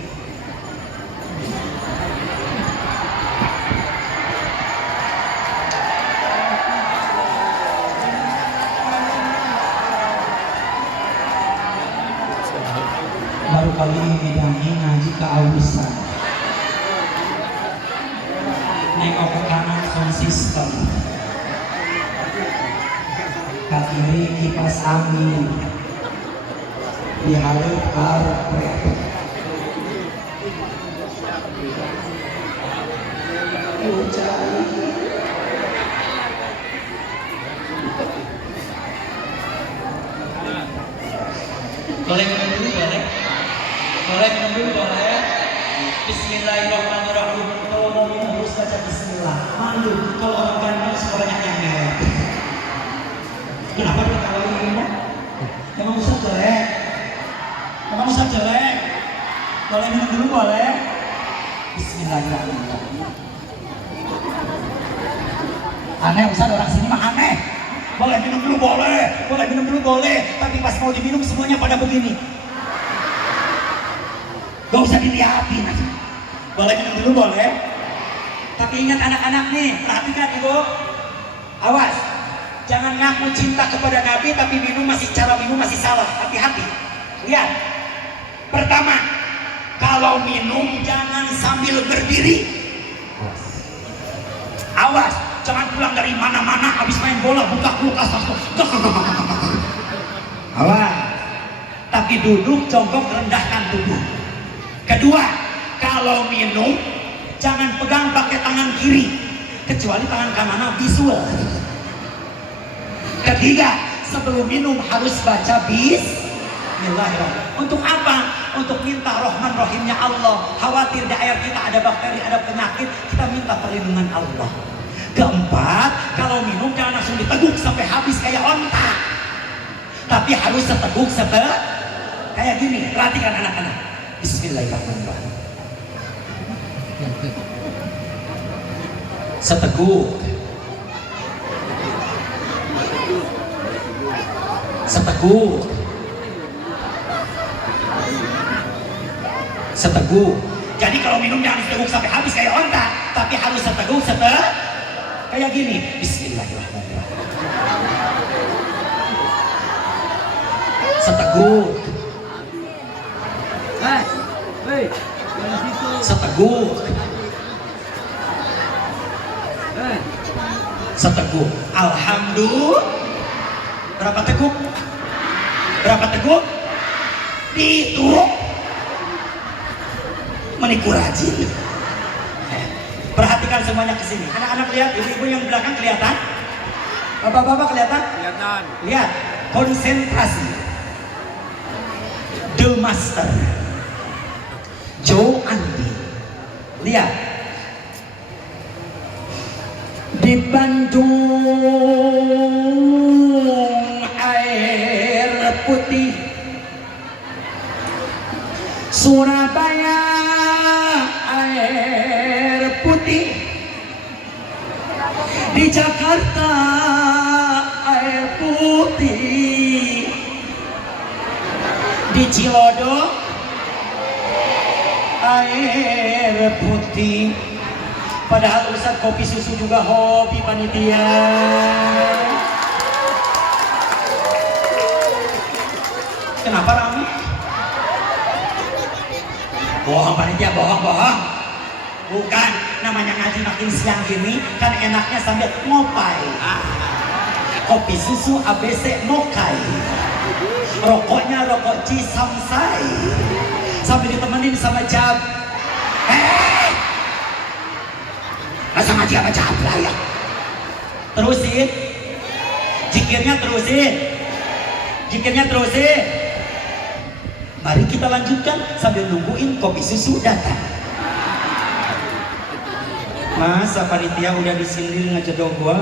Baru kali ini bidangnya ngaji keausan. Nengok ke kanan sound system, ke kiri kipas angin, dihaluk karpet. Boleh minum dulu boleh. Bismillahirrahmanirrahim. Kalau mau minum harus baca bismillah. Malu kalau orang ganteng sekolahnya nyanyi. Kenapa diketawain minum? Emang Ustaz jelek? Boleh minum dulu boleh? Bismillahirrahmanirrahim. Aneh Ustaz, orang sini mah aneh. Boleh minum dulu boleh, boleh minum dulu boleh. Tapi pas mau diminum semuanya pada begini. Gak usah dilihatin. Boleh minum dulu boleh. Tapi ingat anak-anak nih, perhatikan ibu. Awas, jangan ngaku cinta kepada Nabi tapi cara minum masih salah. Hati-hati. Lihat. Pertama, kalau minum jangan sambil berdiri. Awas, jangan pulang dari mana-mana habis main bola buka kulkas langsung. Awas. Tapi duduk jongkok rendahkan tubuh. Kedua, kalau minum jangan pegang pakai tangan kiri kecuali tangan kanan visual. Ketiga, sebelum minum harus baca Bismillahirrahmanirrahim. Untuk apa? Untuk minta Rahman Rahimnya Allah. Khawatir di air kita ada bakteri, ada penyakit, kita minta perlindungan Allah. Keempat, kalau minum jangan langsung diteguk sampai habis kayak onta, tapi harus seteguk kayak gini. Perhatikan anak-anak. Bismillahirrahmanirrahim. Seteguk, seteguk, seteguk. Jadi kalau minum jangan seteguk sampai habis kayak onta, tapi harus seteguk kayak gini. Bismillahirrahmanirrahim. Seteguk, seteguk, seteguk. Alhamdulillah. Berapa teguk? Berapa teguk? Dihitung. Menipu rajin. Perhatikan semuanya ke sini. Anak-anak lihat, ibu-ibu yang belakang kelihatan? Bapak-bapak kelihatan? Kelihatan. Lihat, konsentrasi. The Master Joe Andi. Lihat. Di Bandung air putih, Surabaya air putih, di Jakarta air putih, di Cilodong air putih. Padahal Ustaz kopi susu juga hobi panitia. Kenapa rame? Bohong panitia, bohong. Bukan, namanya ngaji makin siang gini kan enaknya sambil ngopai. Kopi susu ABC Mokai. Rokoknya rokok Cisamsai. Sambil ditemenin sama jab. Masa ngaji apa jabla ya? Terusin. Zikirnya terusin. Zikirnya terusin. Mari kita lanjutkan sambil nungguin kopi susu datang. Masa panitia udah disindir ngajadok gua.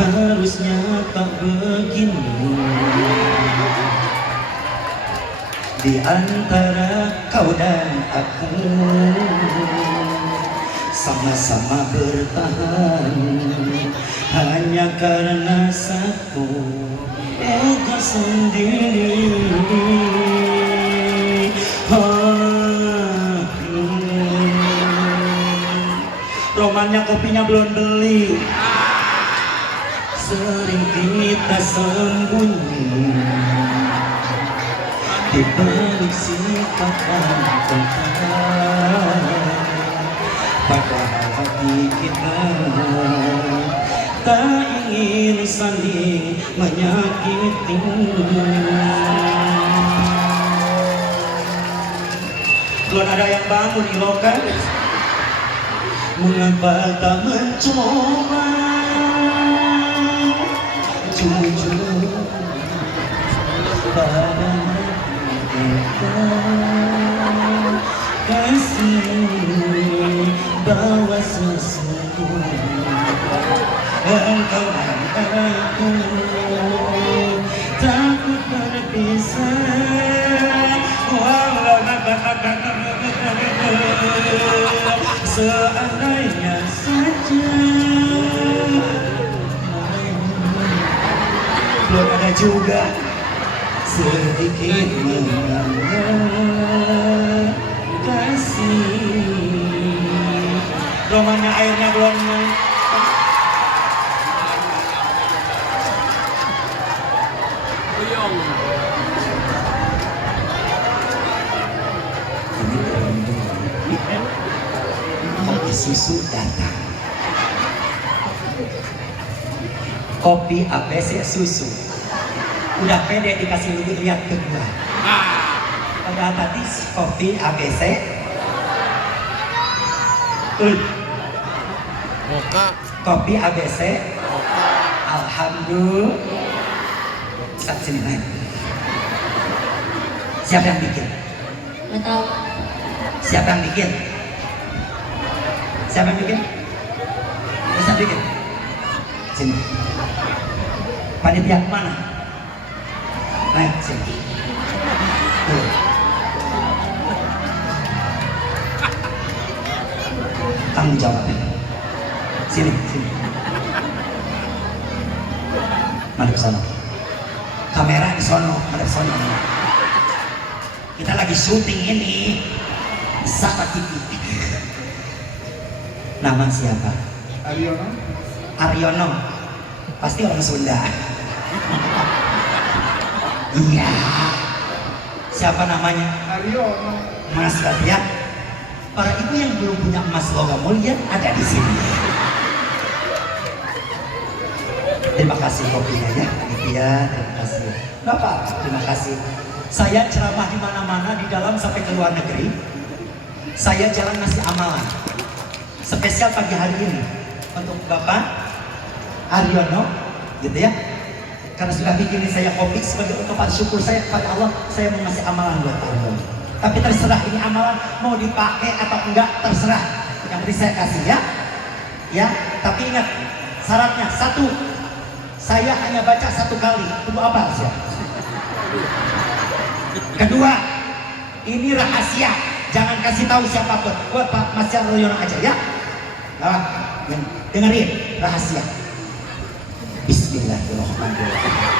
Harusnya tak begini. Di antara kau dan aku sama-sama bertahan hanya karena satu ego sendiri. Romannya kopinya belum beli, sering kita sembunyi di balik sikap dan kata, padahal hati kita tak ingin saling menyakiti. Belum ada yang bangun di lokal. Mengapa tak mencoba jujur pada kasih bahwa sesungguhnya engkau dan aku takut berpisah walau seandainya saja belum ada juga sedikit mengenal kasih romanya airnya belum naik. Ini beruntung kopi susu datang kopi ABC susu udah pede dikasih lebih lihat ke gua padahal tadi kopi ABC Moka. kopi ABC Moka. alhamdulillah saat sini naik siapa yang bikin? Nggak tahu. Siapa yang bikin? Siapa yang bikin? Bisa bikin? Sini. Panitia mana? Naik sini. Tuh. Tanggung jawab. Sini, sini. Madep sana. Kamera di sono, madep sono. Kita lagi syuting ini Sapa TV. Nama siapa? Aryono. Aryono. Pasti orang Sunda. Iya. Siapa namanya? Aryono. Mas ya. Para ibu yang belum punya emas logam mulia ada di sini. Terima kasih kopinya ya. Iya, terima kasih. Bapak, terima kasih. Saya ceramah di mana-mana di dalam sampai ke luar negeri. Saya jarang ngasih amalan. Spesial pagi hari ini untuk Bapak Aryono, gitu ya. Karena sudah bikin saya kopi sebagai ungkapan syukur saya kepada Allah, saya mau ngasih amalan buat Aryono. Tapi terserah ini amalan mau dipakai atau enggak terserah. Yang penting saya kasih ya. Ya, tapi ingat syaratnya satu. Saya hanya baca satu kali. Tunggu apa sih? Kedua, ini rahasia, jangan kasih tahu siapapun. Buat Pak Mas Aryono aja ya. Nah, dengerin rahasia. Bismillahirrahmanirrahim.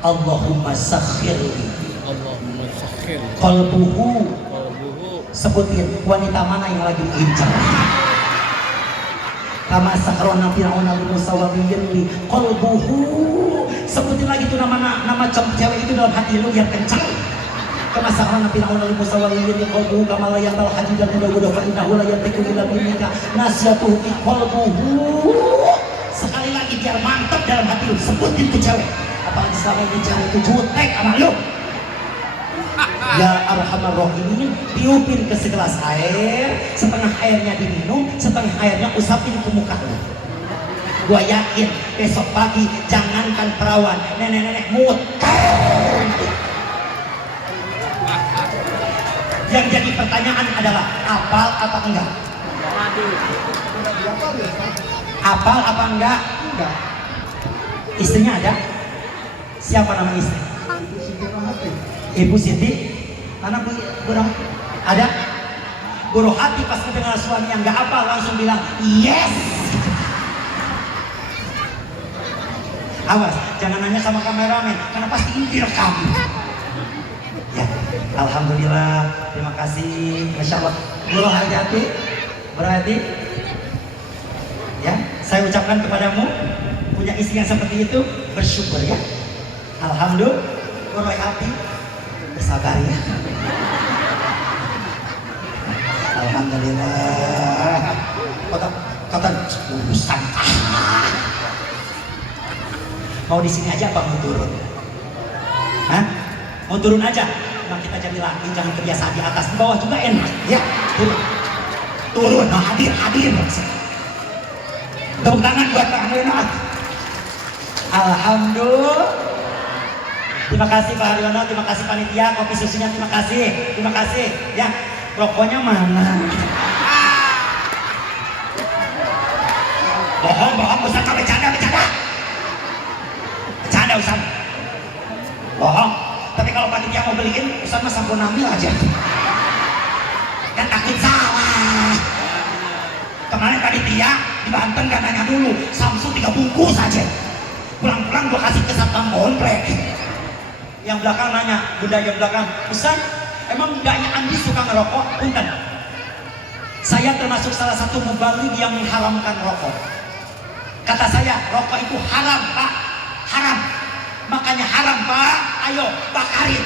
Allahumma sakhirli. Allahumma sakhir. Qalbuhu. Qalbuhu. Sebutin wanita mana yang lagi incar. Kama sakrona fir'auna Musa wa biyyi qalbuhu. Sebutin lagi tuh nama cewek itu dalam hati lu biar kencang. Kama sakrona fir'auna Musa wa biyyi qalbuhu kama la yatal hadidan mudah fa innahu la yantiqu illa binika nasyatuhu qalbuhu. Sekali lagi biar mantap dalam hati lu, sebutin tuh cewek. Apalagi selama ini cewek itu jutek sama lu. Ya Arhamar Rahimin, tiupin ke segelas air, setengah airnya diminum, setengah airnya usapin ke muka lu. Gua yakin besok pagi jangankan perawan, nenek-nenek muter. Yang jadi pertanyaan adalah apal apa enggak? Apal apa enggak? Enggak. Istrinya ada? Siapa nama istri? Itu Siti Rohati. Ibu Siti. Mana Bu Rohati? Ada? Bu Rohati pas kedengar suami yang enggak apal langsung bilang yes. Awas, jangan nanya sama kameramen karena pasti ini direkam. Ya, alhamdulillah, terima kasih, masya Allah. Bu Rohati, berarti ya, saya ucapkan kepadamu punya istri yang seperti itu bersyukur ya. Alhamdulillah, Bu Rohati bersabar ya. Alhamdulillah. Kata urusan. Mau di sini aja apa mau turun? Hah? Mau turun aja? Nah kita jadi laki jangan kebiasaan di atas, di bawah juga enak. Ya, turun. Turun, nah hadir. Tepuk tangan buat Pak Aryono. Alhamdulillah. Terima kasih Pak Aryono, terima kasih panitia, kopi susunya terima kasih. Ya, rokoknya mana? Bohong. mau beliin Ustaz mah sampo namil aja kan takut salah. Kemarin panitia di Banten gak nanya dulu, Samsu 3 bungkus aja, pulang-pulang gua kasih ke satpam komplek. Yang belakang nanya, bunda yang belakang, Ustaz emang bundanya Andi suka ngerokok? Punten, saya termasuk salah satu mubaligh yang mengharamkan rokok. Kata saya, rokok itu haram Pak, haram. Makanya haram Pak, ayo bakarin.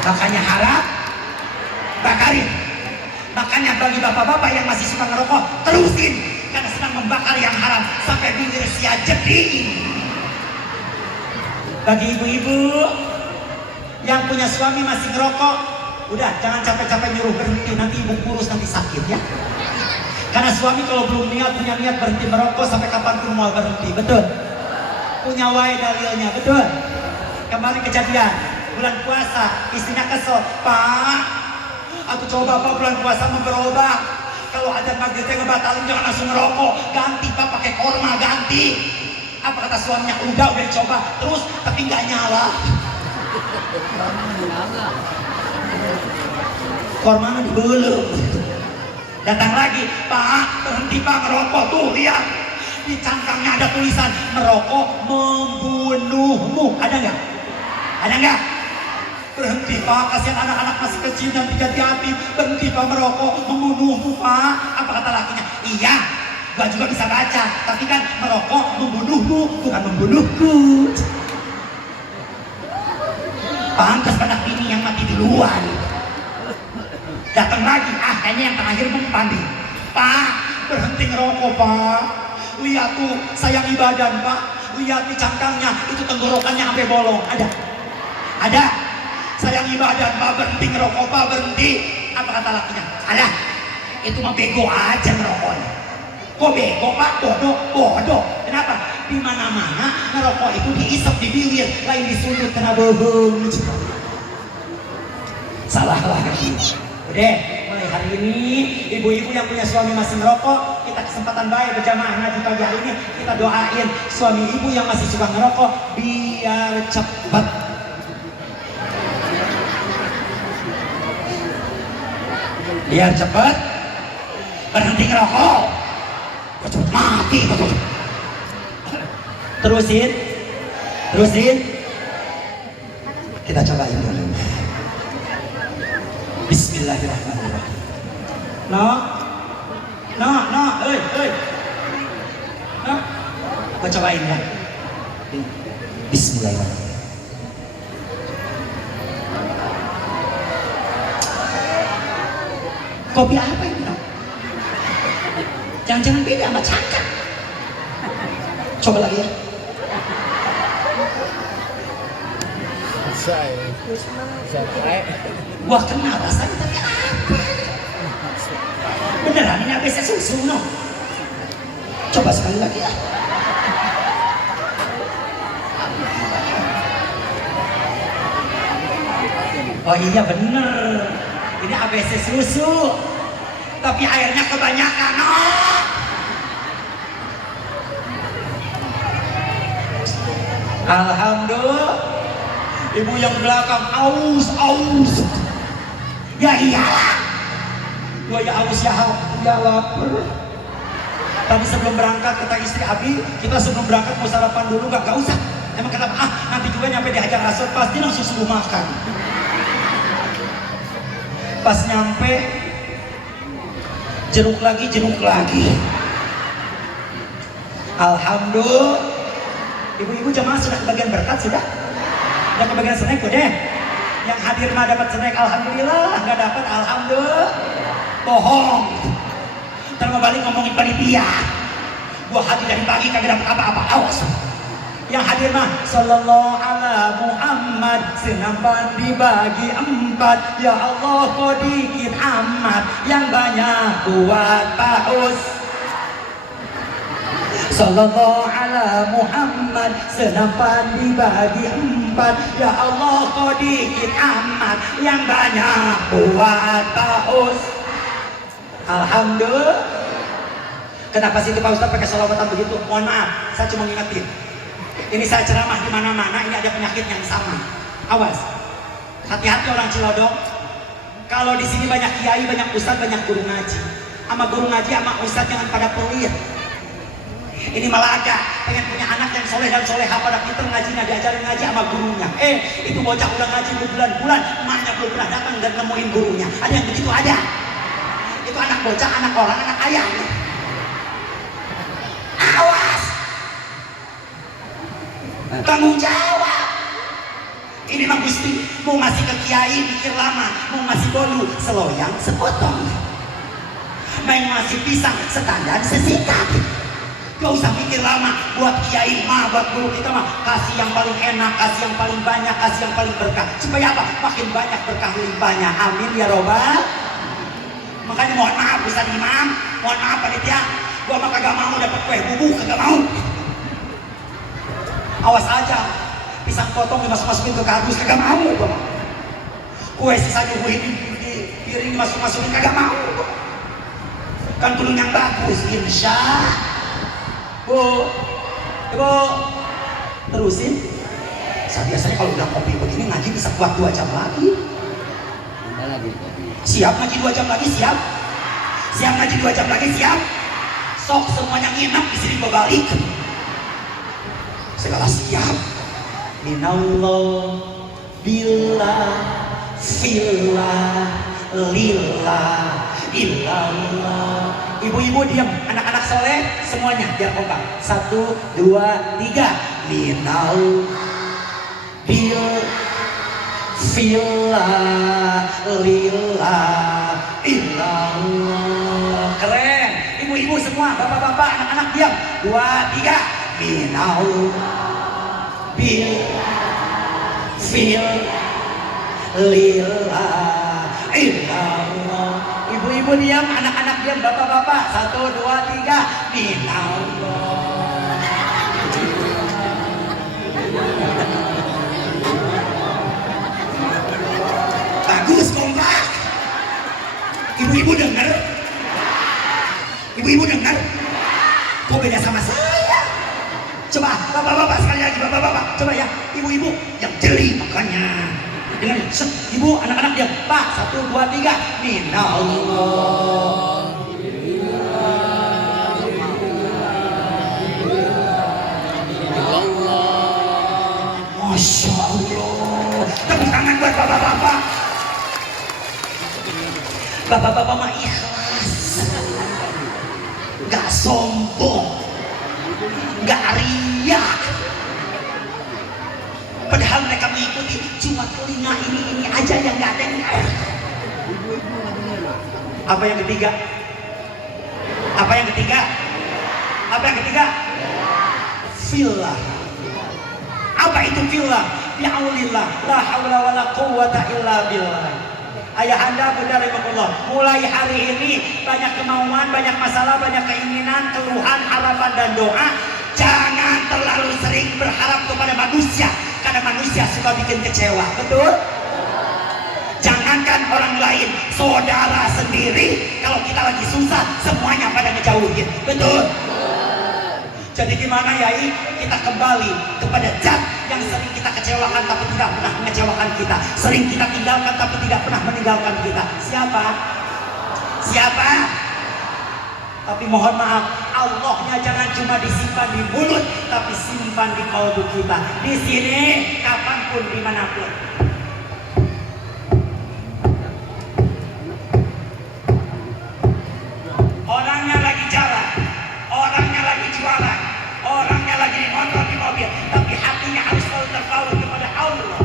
Makanya haram, bakarin. Makanya bagi bapak-bapak yang masih suka ngerokok, terusin. Karena sedang membakar yang haram sampai bibir sia jadi. Bagi ibu-ibu yang punya suami masih ngerokok, udah jangan capek-capek nyuruh berhenti, nanti ibu kurus nanti sakit ya. Karena suami kalau belum punya niat berhenti merokok sampai kapanpun mau berhenti, betul? Punya wae dalilnya, betul? Kemarin kejadian bulan puasa, istrinya kesel, Pak, aku coba Pak bulan puasa mau berubah. Kalau ada maghrib ngebatalin jangan langsung ngerokok, ganti Pak pakai korma, ganti. Apa kata suaminya? Udah dicoba terus tapi nggak nyala. Kormanya dibelum. Datang lagi, Pak berhenti Pak ngerokok, tuh lihat di cangkangnya ada tulisan merokok membunuhmu, ada nggak? Ada nggak? Berhenti Pak, kasihan anak-anak masih kecil nanti jadi api. Berhenti Pak merokok membunuhmu Pak. Apa kata lakinya? Iya, gua juga bisa baca, tapi kan merokok membunuhmu bukan membunuhku. Pantas pada bini yang mati duluan. Datang lagi, kayaknya yang terakhir mempan nih. Pak, berhenti ngerokok Pak. Lihat tuh, sayang ibadah Pak. Lihat di cangkangnya, itu tenggorokannya sampai bolong. Ada? Ada? Sayang ibadah Pak, berhenti ngerokok Pak, berhenti. Apa kata lakinya? Alah, itu mah bego aja ngerokoknya. Kok bego Pak? Bodoh, bodoh. Kenapa? Di mana-mana ngerokok itu diisep di bibir, lain disundut kena bohong. Salah lagi. Udah, mulai hari ini ibu-ibu yang punya suami masih ngerokok, kita kesempatan baik berjamaah ngaji pagi hari ini, kita doain suami ibu yang masih suka ngerokok biar cepat berhenti ngerokok, cepat mati, betul. Terusin, kita cobain dulu. Bismillahirrahmanirrahim. Gua cobain ya. Bismillahirrahmanirrahim. Kopi apa ini? Jangan-jangan beda sama cangkang. Coba lagi ya. Saya. Gua kenal rasanya tapi apa? Beneran ini ABC susu no? Coba sekali lagi ya. Oh iya bener, ini ABC susu, tapi airnya kebanyakan. Oh. Alhamdulillah, ibu yang belakang aus. Ya iyalah, gua ya aus ya lapar. Tadi sebelum berangkat kata istri Abi, kita sebelum berangkat mau sarapan dulu gak usah. Emang kenapa? Nanti juga nyampe di Hajar Aswad pasti langsung suruh makan. Pas nyampe jeruk lagi. Alhamdulillah, ibu-ibu jemaah sudah kebagian berkat sudah kebagian snack deh. Yang hadir mah dapat snack, alhamdulillah. Nggak dapat, alhamdulillah. Bohong. Ntar mau balik ngomongin panitia. Gua hadir dari pagi kagak dapat apa-apa, awas. Yang hadir mah sallallahu ala Muhammad, senampan dibagi 4. Ya Allah kok dikit amat, yang banyak buat paus. Sallallahu ala Muhammad, senampan dibagi 4. Ya Allah kok dikit amat, yang banyak buat paus. Alhamdulillah. Kenapa sih itu Pak Ustadz pakai sholawatan begitu? Mohon maaf, saya cuma ngingetin. Ini saya ceramah di mana-mana, ini ada penyakit yang sama. Awas, hati-hati orang Cilodong. Kalau di sini banyak kiai, banyak ustadz, banyak guru ngaji. Sama guru ngaji, sama ustadz jangan pada pelit. Ini malah ada pengen punya anak yang soleh dan soleha, pada pinter ngajinya, diajarin ngaji sama gurunya. Itu bocah udah ngaji berbulan-bulan, emaknya belum pernah datang dan nemuin gurunya. Ada yang begitu ada. Itu anak bocah, anak orang, anak ayah. Awas, tanggung jawab. Ini Mang Gusti mau ngasih ke kiai pikir lama, mau ngasih bolu seloyang sepotong, mau ngasih pisang setandan sesikat. Gak usah mikir lama. Buat kiai mah, buat guru kita mah, kasih yang paling enak, kasih yang paling banyak, kasih yang paling berkah. Supaya apa? Makin banyak berkah limpahnya. Amin ya robbal. Makanya mohon maaf Ustaz Imam, mohon maaf panitia, gua mah kagak mau dapat kue bubuk, kagak mau. Awas aja, pisang potong dimasuk-masukin ke kardus, kagak mau gua. Kue sisa nyuguhin di piring dimasuk-masukin, kagak mau. Kan tulung yang bagus, insya. Bu, Ibu, terusin. Saya biasanya kalau udah kopi begini ngaji bisa kuat 2 jam lagi. Siap ngaji 2 jam lagi, siap? Siap ngaji 2 jam lagi, siap? Sok semuanya nginep di sini gua balik. Segala siap. Minallah, billah, fillah, lillah, illallah. Ibu-ibu diam, anak-anak soleh semuanya biar kompak. 1, 2, 3. Minal bil fillah lillah illallah. Keren. Ibu-ibu semua, bapak-bapak, anak-anak diam. 2, 3. Minal bil fillah lillah illallah. Ibu-ibu diam, anak-anak diam, bapak-bapak. 1, 2, 3. Minallah. Bagus kompak. Ibu-ibu dengar? Ibu-ibu dengar? Kok beda sama saya? Coba bapak-bapak sekali lagi, bapak-bapak. Coba ya, ibu-ibu yang jeli makanya. Dengan ibu, anak-anak diam. Pak, 1, 2, 3. Minallah. Masya Allah. Tepuk tangan buat bapak-bapak. Bapak-bapak mah ikhlas, gak sombong, gak riak. Padahal mereka mengikuti cuma telinga ini aja yang gak dengar. Apa yang ketiga? Apa yang ketiga? Apa yang ketiga? Fillah. Apa itu fillah? Bi'aulillah, la hawla wa la quwwata illa billah. Ayahanda, bunda rahimahullah, mulai hari ini banyak kemauan, banyak masalah, banyak keinginan, keluhan, harapan dan doa. Jangan terlalu sering berharap kepada manusia, karena manusia suka bikin kecewa. Betul? Jangankan orang lain, saudara sendiri, kalau kita lagi susah, semuanya pada ngejauhin. Betul? Jadi gimana Yai? Kita kembali kepada zat yang sering kita kecewakan tapi tidak pernah mengecewakan kita, sering kita tinggalkan tapi tidak pernah meninggalkan kita. Siapa? Siapa? Tapi mohon maaf, Allahnya jangan cuma disimpan di mulut, tapi simpan di kalbu kita. Di sini, kapanpun, dimanapun. Orangnya lagi jalan, orangnya lagi jualan, orangnya lagi di motor, di mobil, tapi hatinya harus selalu terpaut kepada Allah.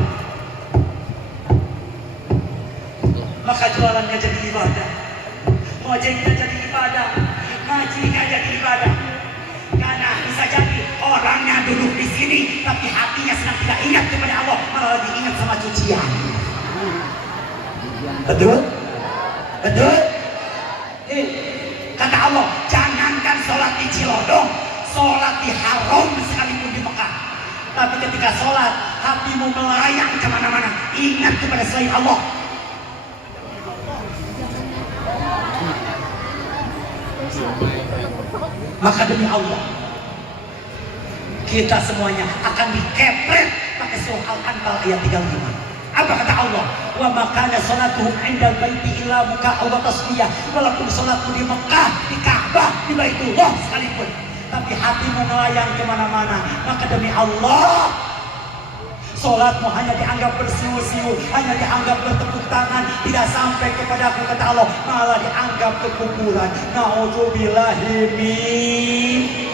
Maka jualannya jadi ibadah, ngojeknya jadi ibadah, ngajinya jadi ibadah. Karena bisa jadi orangnya duduk di sini, tapi hatinya sedang tidak ingat kepada Allah, malah lagi ingat sama cucian. Betul? Betul? Kata Allah, jangankan sholat di Cilodong, sholat di haram sekalipun di Mekah, tapi ketika sholat hatimu melayang kemana-mana, ingat kepada selain Allah. Maka demi Allah, kita semuanya akan dikepret pakai surah Al-Anfal ayat 35. Apa kata Allah? Wa makana salatuhum indal baiti illa muka wa tasbiyah. Walaupun salatmu di Mekah, di Ka'bah, di Baitullah sekalipun, tapi hatimu melayang kemana-mana. Maka demi Allah, salatmu hanya dianggap bersiul-siul, hanya dianggap bertepuk tangan, tidak sampai kepada aku, kata Allah, malah dianggap kekuburan. Na'udzubillahi min.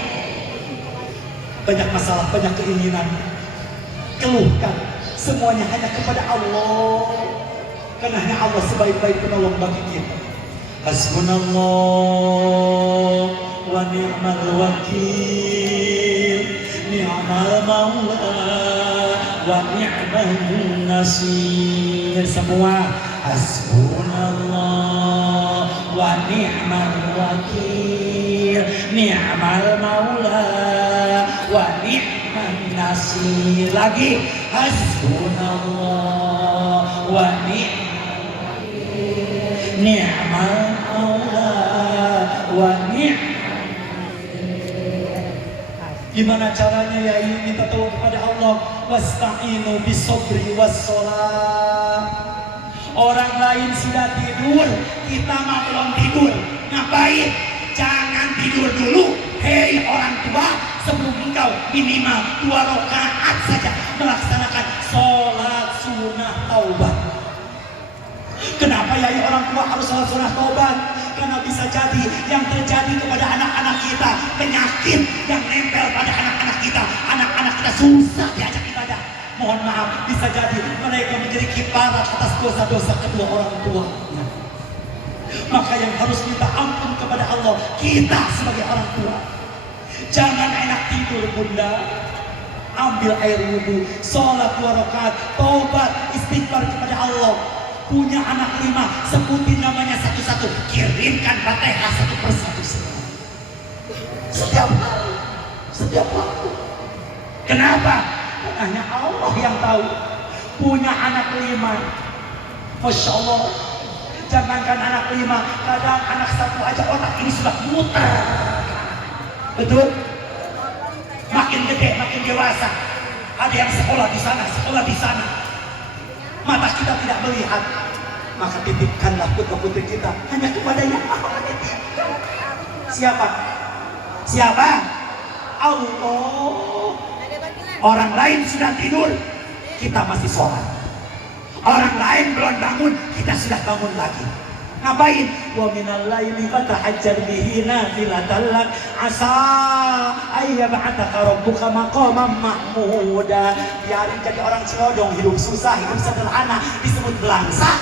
Banyak masalah, banyak keinginan, keluhkan, semuanya hanya kepada Allah. Karena hanya Allah sebaik-baik penolong bagi kita. Hasbunallah wa ni'mal wakil, ni'mal maula wa ni'mal nasir. Semua hasbunallah wa ni'mal wakil, ni'mal maula wa ni'mal nasir. Lagi hasbunallah wa ni'mal maula wa Gimana caranya ya? Ini minta tolong kepada Allah. Wasta'inu bisobri wassalah. Orang lain sudah tidur, kita mah belum tidur. Ngapain? Jangan tidur dulu. Hei orang tua, sebelum engkau minimal 2 rakaat saja melaksanakan sholat sunnah taubat. Kenapa ya orang tua harus sholat sunnah taubat? Karena bisa jadi yang terjadi kepada anak-anak kita, penyakit yang nempel pada anak-anak kita susah diajak ibadah. Mohon maaf, bisa jadi mereka menjadi kiparat atas dosa-dosa kedua orang tuanya. Maka yang harus minta ampun kepada Allah, kita sebagai orang tua. Jangan enak tidur bunda, ambil air wudhu, sholat 2 rakaat, taubat, istighfar kepada Allah. Punya anak 5, sebutin namanya satu-satu, kirimkan Fatihah satu persatu setiap hari, setiap waktu. Kenapa? Karena hanya Allah yang tahu. Punya anak 5, Masya Allah, jangankan anak 5, kadang anak 1 aja otak ini sudah muter. Betul? Makin gede, makin dewasa, ada yang sekolah di sana, sekolah di sana. Mata kita tidak melihat, maka titipkanlah putra-putri kita hanya kepada yang Maha menitipkan. Siapa? Siapa? Allah. Orang lain sudah tidur, kita masih sholat. Orang lain belum bangun, kita sudah bangun lagi. Ngapain? Wa minal laili fatahajjar bihi nafilatan lak asa ayyab'ataka rabbuka maqaman mahmuda. Biarin jadi orang celodong, hidup susah, hidup sederhana, disebut belangsa.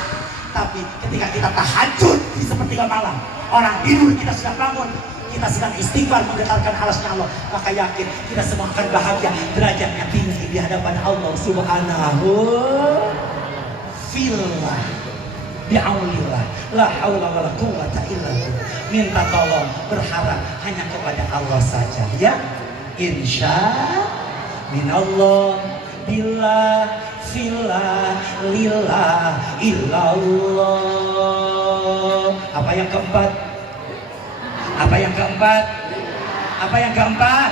Tapi ketika kita tahajud di sepertiga malam, orang tidur, kita sudah bangun, kita sedang istighfar mendekatkan alasnya Allah, maka yakin kita semua akan bahagia, derajatnya tinggi di hadapan Allah Subhanahu fillah. Bi'aunillah, la haula wala quwwata illa billah. Minta tolong, berharap hanya kepada Allah saja ya. Insya minallah, billah, fillah, lillah, illallah. Apa yang keempat? Apa yang keempat? Apa yang keempat?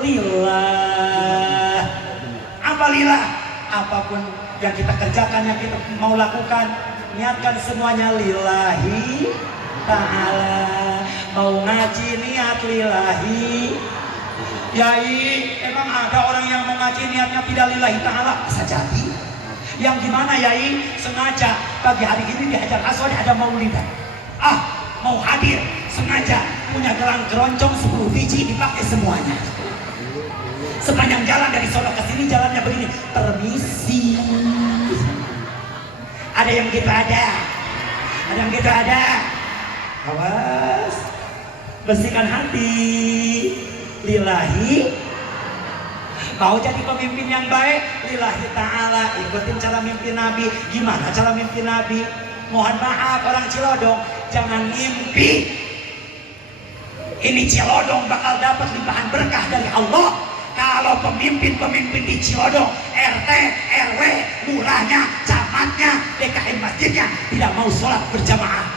Lillah. Apa lillah? Apapun yang kita kerjakan, yang kita mau lakukan, niatkan semuanya lillahi ta'ala. Mau ngaji niat lillahi. Yai, emang ada orang yang mau ngaji niatnya tidak lillahi ta'ala? Bisa jadi. Yang gimana Yai? Sengaja pagi hari ini di Hajar Aswad ada maulidan. Mau hadir, sengaja punya gelang keroncong 10 biji dipakai semuanya. Sepanjang jalan dari Solo ke sini jalannya begini, permisi. Ada yang gitu ada yang gitu ada. Awas, bersihkan hati lillahi. Mau jadi pemimpin yang baik lillahi ta'ala, ikutin cara mimpin Nabi. Gimana cara mimpin Nabi? Mohon maaf orang Cilodong, jangan mimpi ini Cilodong bakal dapat limpahan berkah dari Allah kalau pemimpin-pemimpin di Cilodong, RT, RW, lurahnya, camatnya, DKM masjidnya tidak mau sholat berjamaah.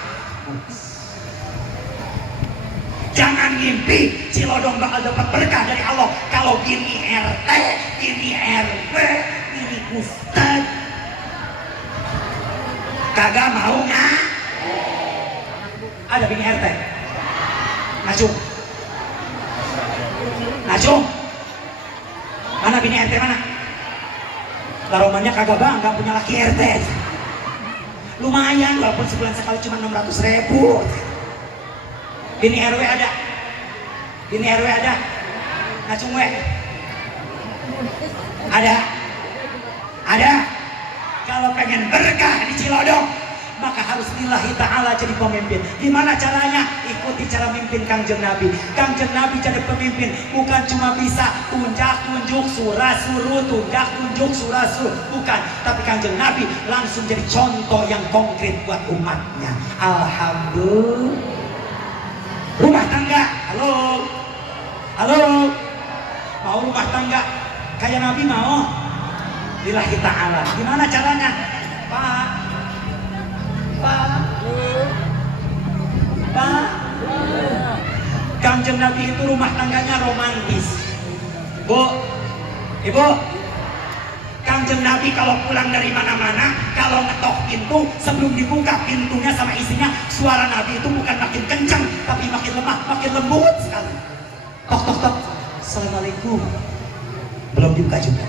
Jangan ngimpi Cilodong bakal dapat berkah dari Allah kalau gini RT, gini RW, gini Ustad. Kagak mau nggak? Ada bini RT? Najung. Najung. Mana bini RT mana? Laromannya kagak bangga punya laki RT. Lumayan walaupun sebulan sekali cuma 600.000. Bini RW ada? Bini RW ada? Najung we? Ada? Ada? Kalau pengen berkah di Cilodong, maka harus lillahi ta'ala jadi pemimpin. Gimana caranya? Ikuti cara mimpin Kangjeng Nabi. Kangjeng Nabi jadi pemimpin bukan cuma bisa tunjak tunjuk surah suruh, tunjak tunjuk surah suruh, bukan. Tapi Kangjeng Nabi langsung jadi contoh yang konkret buat umatnya. Alhamdulillah. Rumah tangga, halo, halo, mau rumah tangga kayak Nabi mau? Lillahi ta'ala. Gimana caranya? Pak, Kangjeng Nabi itu rumah tangganya romantis. Bu, Ibu, Kangjeng Nabi kalau pulang dari mana-mana, kalau ngetok pintu, sebelum dibuka pintunya sama istrinya, suara Nabi itu bukan makin kencang, tapi makin lemah, makin lembut sekali. Tok tok tok, assalamualaikum. Belum dibuka juga.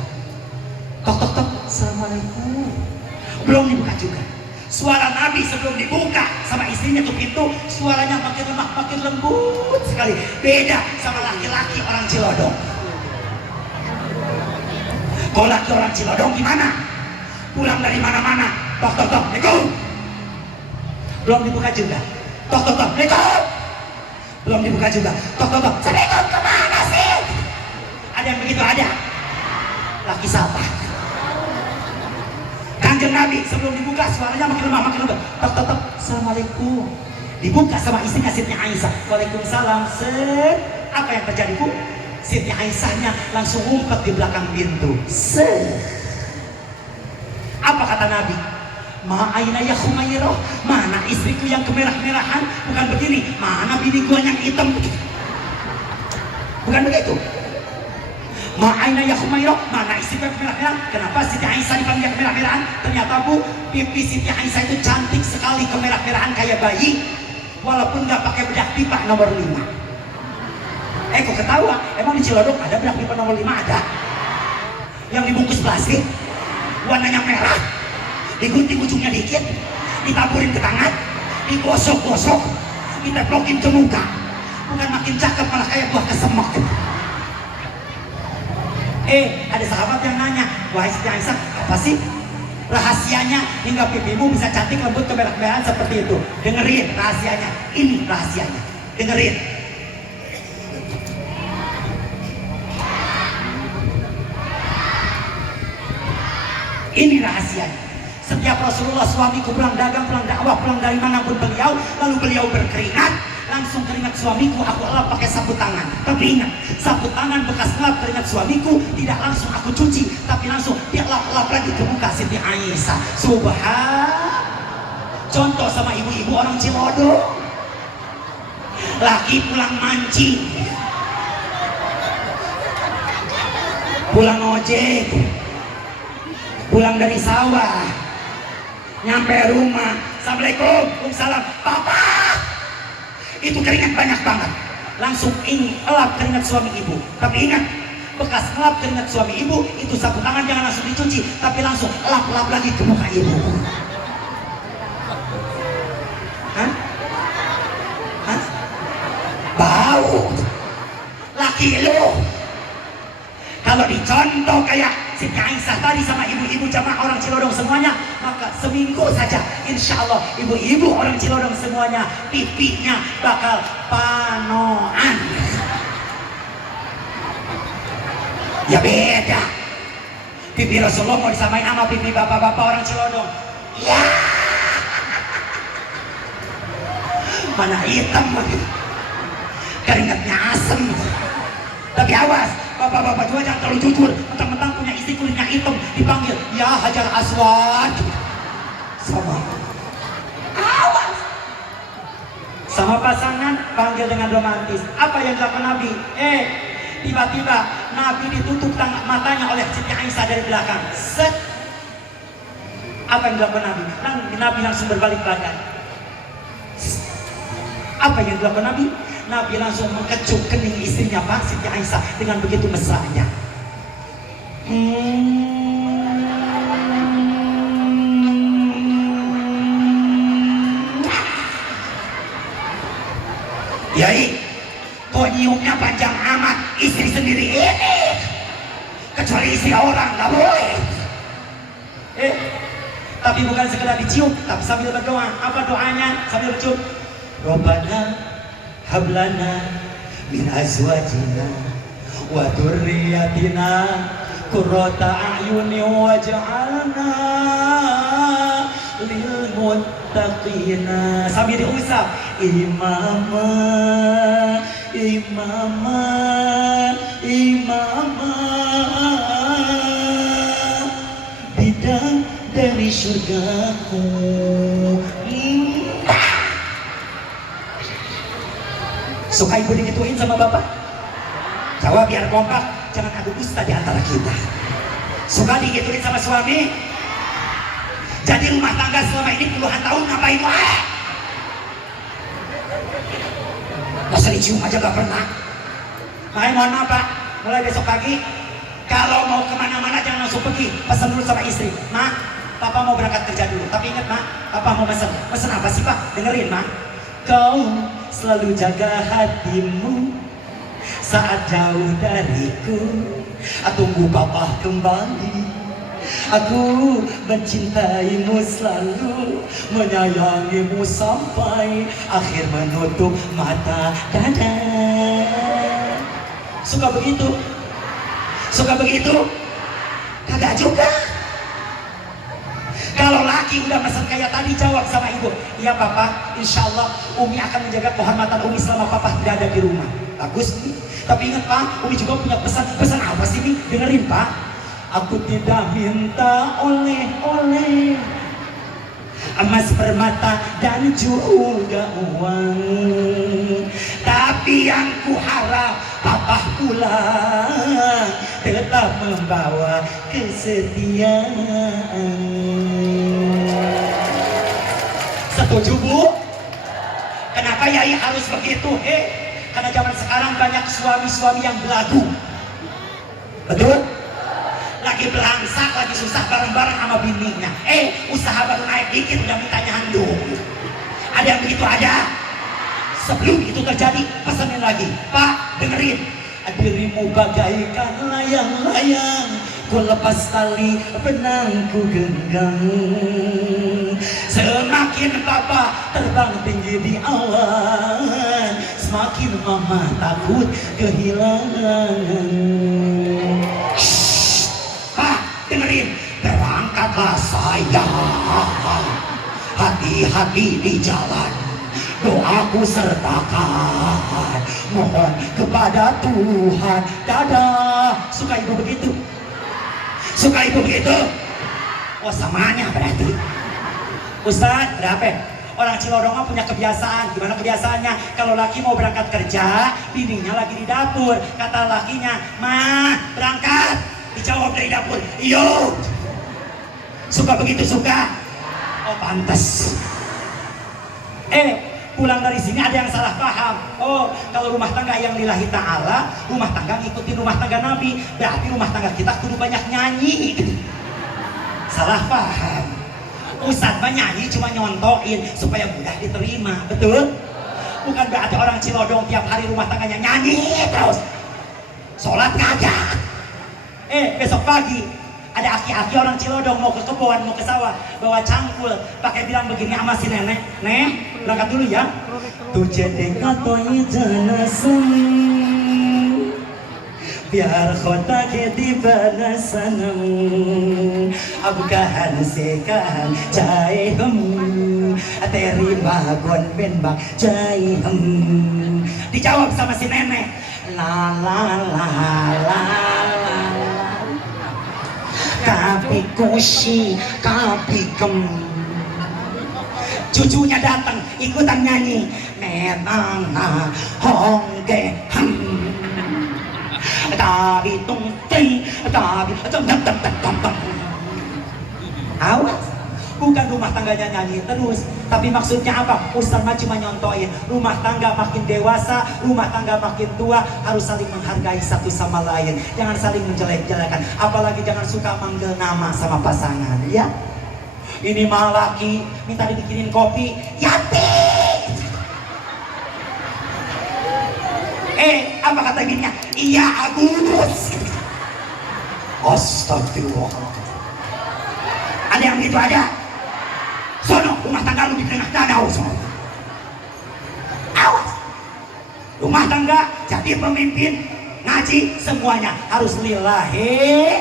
Tok tok tok, assalamualaikum. Belum dibuka juga. Suara Nabi sebelum dibuka sama istrinya tuh pintu, suaranya makin lemah, makin lembut sekali. Beda sama laki-laki orang Cilodong. Kalau laki orang Cilodong gimana? Pulang dari mana-mana, tok tok tok, Assalamualaikum. Belum dibuka juga. Tok tok tok, Assalamualaikum. Belum dibuka juga. Tok tok tok, Assalamualaikum, kemana sih? Ada yang begitu ada? Laki siapa? Kangjeng Nabi sebelum dibuka suaranya makin lemah, makin lembut. Tok tok tok, Assalamualaikum. Dibuka sama istrinya Siti Aisyah. Waalaikumsalam. Set. Apa yang terjadi, Bu? Siti Aisyahnya langsung ngumpet di belakang pintu. Set. Apa kata Nabi? Ma'aina ya Khumairah, mana istriku yang kemerah-merahan? Bukan begini, mana bini gua yang hitam? Bukan begitu. Ma'aina ya Khumairah, mana istriku yang kemerah-merahan? Kenapa Siti Aisyah dipanggil kemerah-merahan? Ternyata Bu, pipi Siti Aisyah itu cantik sekali, kemerah-merahan kayak bayi, walaupun nggak pakai bedak pipa nomor 5. Kok ketawa? Emang di Cilodong ada bedak pipa nomor 5? Ada. Yang dibungkus plastik, warnanya merah, digunting ujungnya dikit, ditaburin ke tangan, digosok-gosok, diteplokin ke muka. Bukan makin cakep, malah kayak buah kesemek. Ada sahabat yang nanya, wahai Siti Aisyah, apa sih rahasianya hingga pipimu bisa cantik, lembut, kemerah-merahan seperti itu? Dengerin rahasianya, ini rahasianya, dengerin. Ini rahasianya. Setiap Rasulullah suamiku pulang dagang, pulang dakwah, pulang dari manapun beliau, lalu beliau berkeringat, langsung keringat suamiku aku elap pakai sapu tangan. Tapi ingat, sapu tangan bekas ngelap keringat suamiku tidak langsung aku cuci, tapi langsung dia lap-lap lagi ke muka Siti Aisyah. Subhan. Contoh sama ibu-ibu orang Cilodong, laki pulang mancing, pulang ojek, pulang dari sawah, nyampe rumah, Assalamualaikum, Waalaikumsalam, Papa, itu keringat banyak banget, langsung elap keringat suami ibu. Tapi ingat, bekas elap keringat suami ibu itu sapu tangan jangan langsung dicuci, tapi langsung elap-elap lagi ke muka ibu. Hah? Hah? Bau laki lu. Kalau dicontoh kayak Siti Aisyah tadi sama ibu-ibu jamaah orang Cilodong semuanya, maka seminggu saja insya Allah ibu-ibu orang Cilodong semuanya pipinya bakal panoan. Ya beda, pipi Rasulullah mau disamain sama pipi bapak-bapak orang Cilodong. Ya mana hitam lagi, keringatnya asem. Tapi awas, bapak-bapak juga jangan terlalu jujur, mentang-mentang punya istri kulitnya hitam dipanggil ya Hajar Aswad. Sama awas, Sama pasangan panggil dengan romantis. Apa yang dilakukan Nabi? Tiba-tiba Nabi ditutup matanya oleh Siti Aisyah dari belakang. Set. Apa yang dilakukan Nabi? Nabi langsung berbalik badan. Apa yang dilakukan Nabi? Nabi langsung mengecup kening istrinya Pak Siti Aisyah dengan begitu mesranya. Yai, kok nyiumnya panjang amat, istri sendiri ini, kecuali istri orang, gak boleh. Tapi bukan sekedar dicium, tapi sambil berdoa. Apa doanya? Sambil bercium. Rabbana hablana min azwajina wa dzurriyyatina qurrata a'yuni waj'alna lil muttaqina. Sambil diusap. Imama, imama, imama, bidang dari surgaku. Suka ibu digituin sama bapak? Jawab biar kompak, jangan adu dusta di antara kita. Suka digituin sama suami? Jadi rumah tangga selama ini puluhan tahun ngapain wae? Masa dicium aja gak pernah. Makanya mohon maaf Pak, mulai besok pagi kalau mau kemana-mana jangan langsung pergi, pesan dulu sama istri. Mak, Papa mau berangkat kerja dulu. Tapi ingat Mak, Papa mau pesan. Pesan apa sih Pak? Dengerin Mak. Kau selalu jaga hatimu saat jauh dariku. Tunggu Papa kembali. Aku mencintaimu selalu, menyayangimu sampai akhir menutup mata dada. Suka begitu? Suka begitu? Kagak juga. Kalau laki udah pesan kayak tadi, jawab sama ibu, iya Papa, insya Allah Umi akan menjaga kehormatan Umi selama Papa tidak ada di rumah. Bagus nih. Tapi ingat Pak, Umi juga punya pesan. Pesan apa sih nih? Dengerin Pak. Aku tidak minta oleh-oleh, emas permata dan juga uang. Tapi yang kuharap Papa pulang tetap membawa kesetiaan. Setuju Bu? Kenapa Yai harus begitu? Karena zaman sekarang banyak suami-suami yang belagu. Betul? Lagi belangsak, lagi susah bareng-bareng sama bininya. Usaha baru naik dikit udah mintanya handuk. Ada yang begitu ada? Sebelum itu terjadi, pesanin lagi. Pak, dengerin. Dirimu bagaikan layang-layang, ku lepas tali benang ku genggam. Semakin Papa terbang tinggi di awan, semakin Mama takut kehilangan. Dengerin, berangkatlah sayang, hati-hati di jalan, doaku sertakan, mohon kepada Tuhan. Dadah. Suka ibu begitu? Suka ibu begitu? Oh samanya berarti. Ustaz, berapa? Orang Cilodong punya kebiasaan. Gimana kebiasaannya? Kalau laki mau berangkat kerja, bininya lagi di dapur. Kata lakinya, "Ma, berangkat." Dijawab dari dapur, "Iyo." Suka begitu? Suka? Oh pantas. Pulang dari sini ada yang salah paham. Oh, kalau rumah tangga yang lillahi ta'ala, rumah tangga ngikutin rumah tangga Nabi, berarti rumah tangga kita kudu banyak nyanyi. Salah paham. Ustadz mah nyanyi cuma nyontoin supaya mudah diterima. Betul? Bukan berarti orang Cilodong tiap hari rumah tangganya nyanyi terus. Sholat kagak. Besok pagi ada aki-aki orang Cilodong mau ke kebun, mau ke sawah, bawa cangkul, pakai bilang begini sama si nenek, "Nek, berangkat dulu ya." Tujhe katoi janasam, biar kota ke di banasanam, abgahan sekahan jai terima gon ben bak jai Dijawab sama si nenek, "La la la la la." Kapi kusi, kapi kem. Cucunya datang ikutan nyanyi, menang hongge tapi tung ting tapi awas, bukan rumah tangganya nyanyi terus, tapi maksudnya apa? Ustaz mah cuma nyontoin, rumah tangga makin dewasa, rumah tangga makin tua harus saling menghargai satu sama lain, jangan saling menjelek-jelekan, apalagi jangan suka manggil nama sama pasangan, ya. Ini mah laki minta dibikinin kopi, Yati. Apa kata bininya? Iya Agus. Astagfirullah. Ada yang gitu ada? Sono, rumah tangga lu di tengah danau sono. Awas. Rumah tangga jadi pemimpin, ngaji semuanya harus lillahi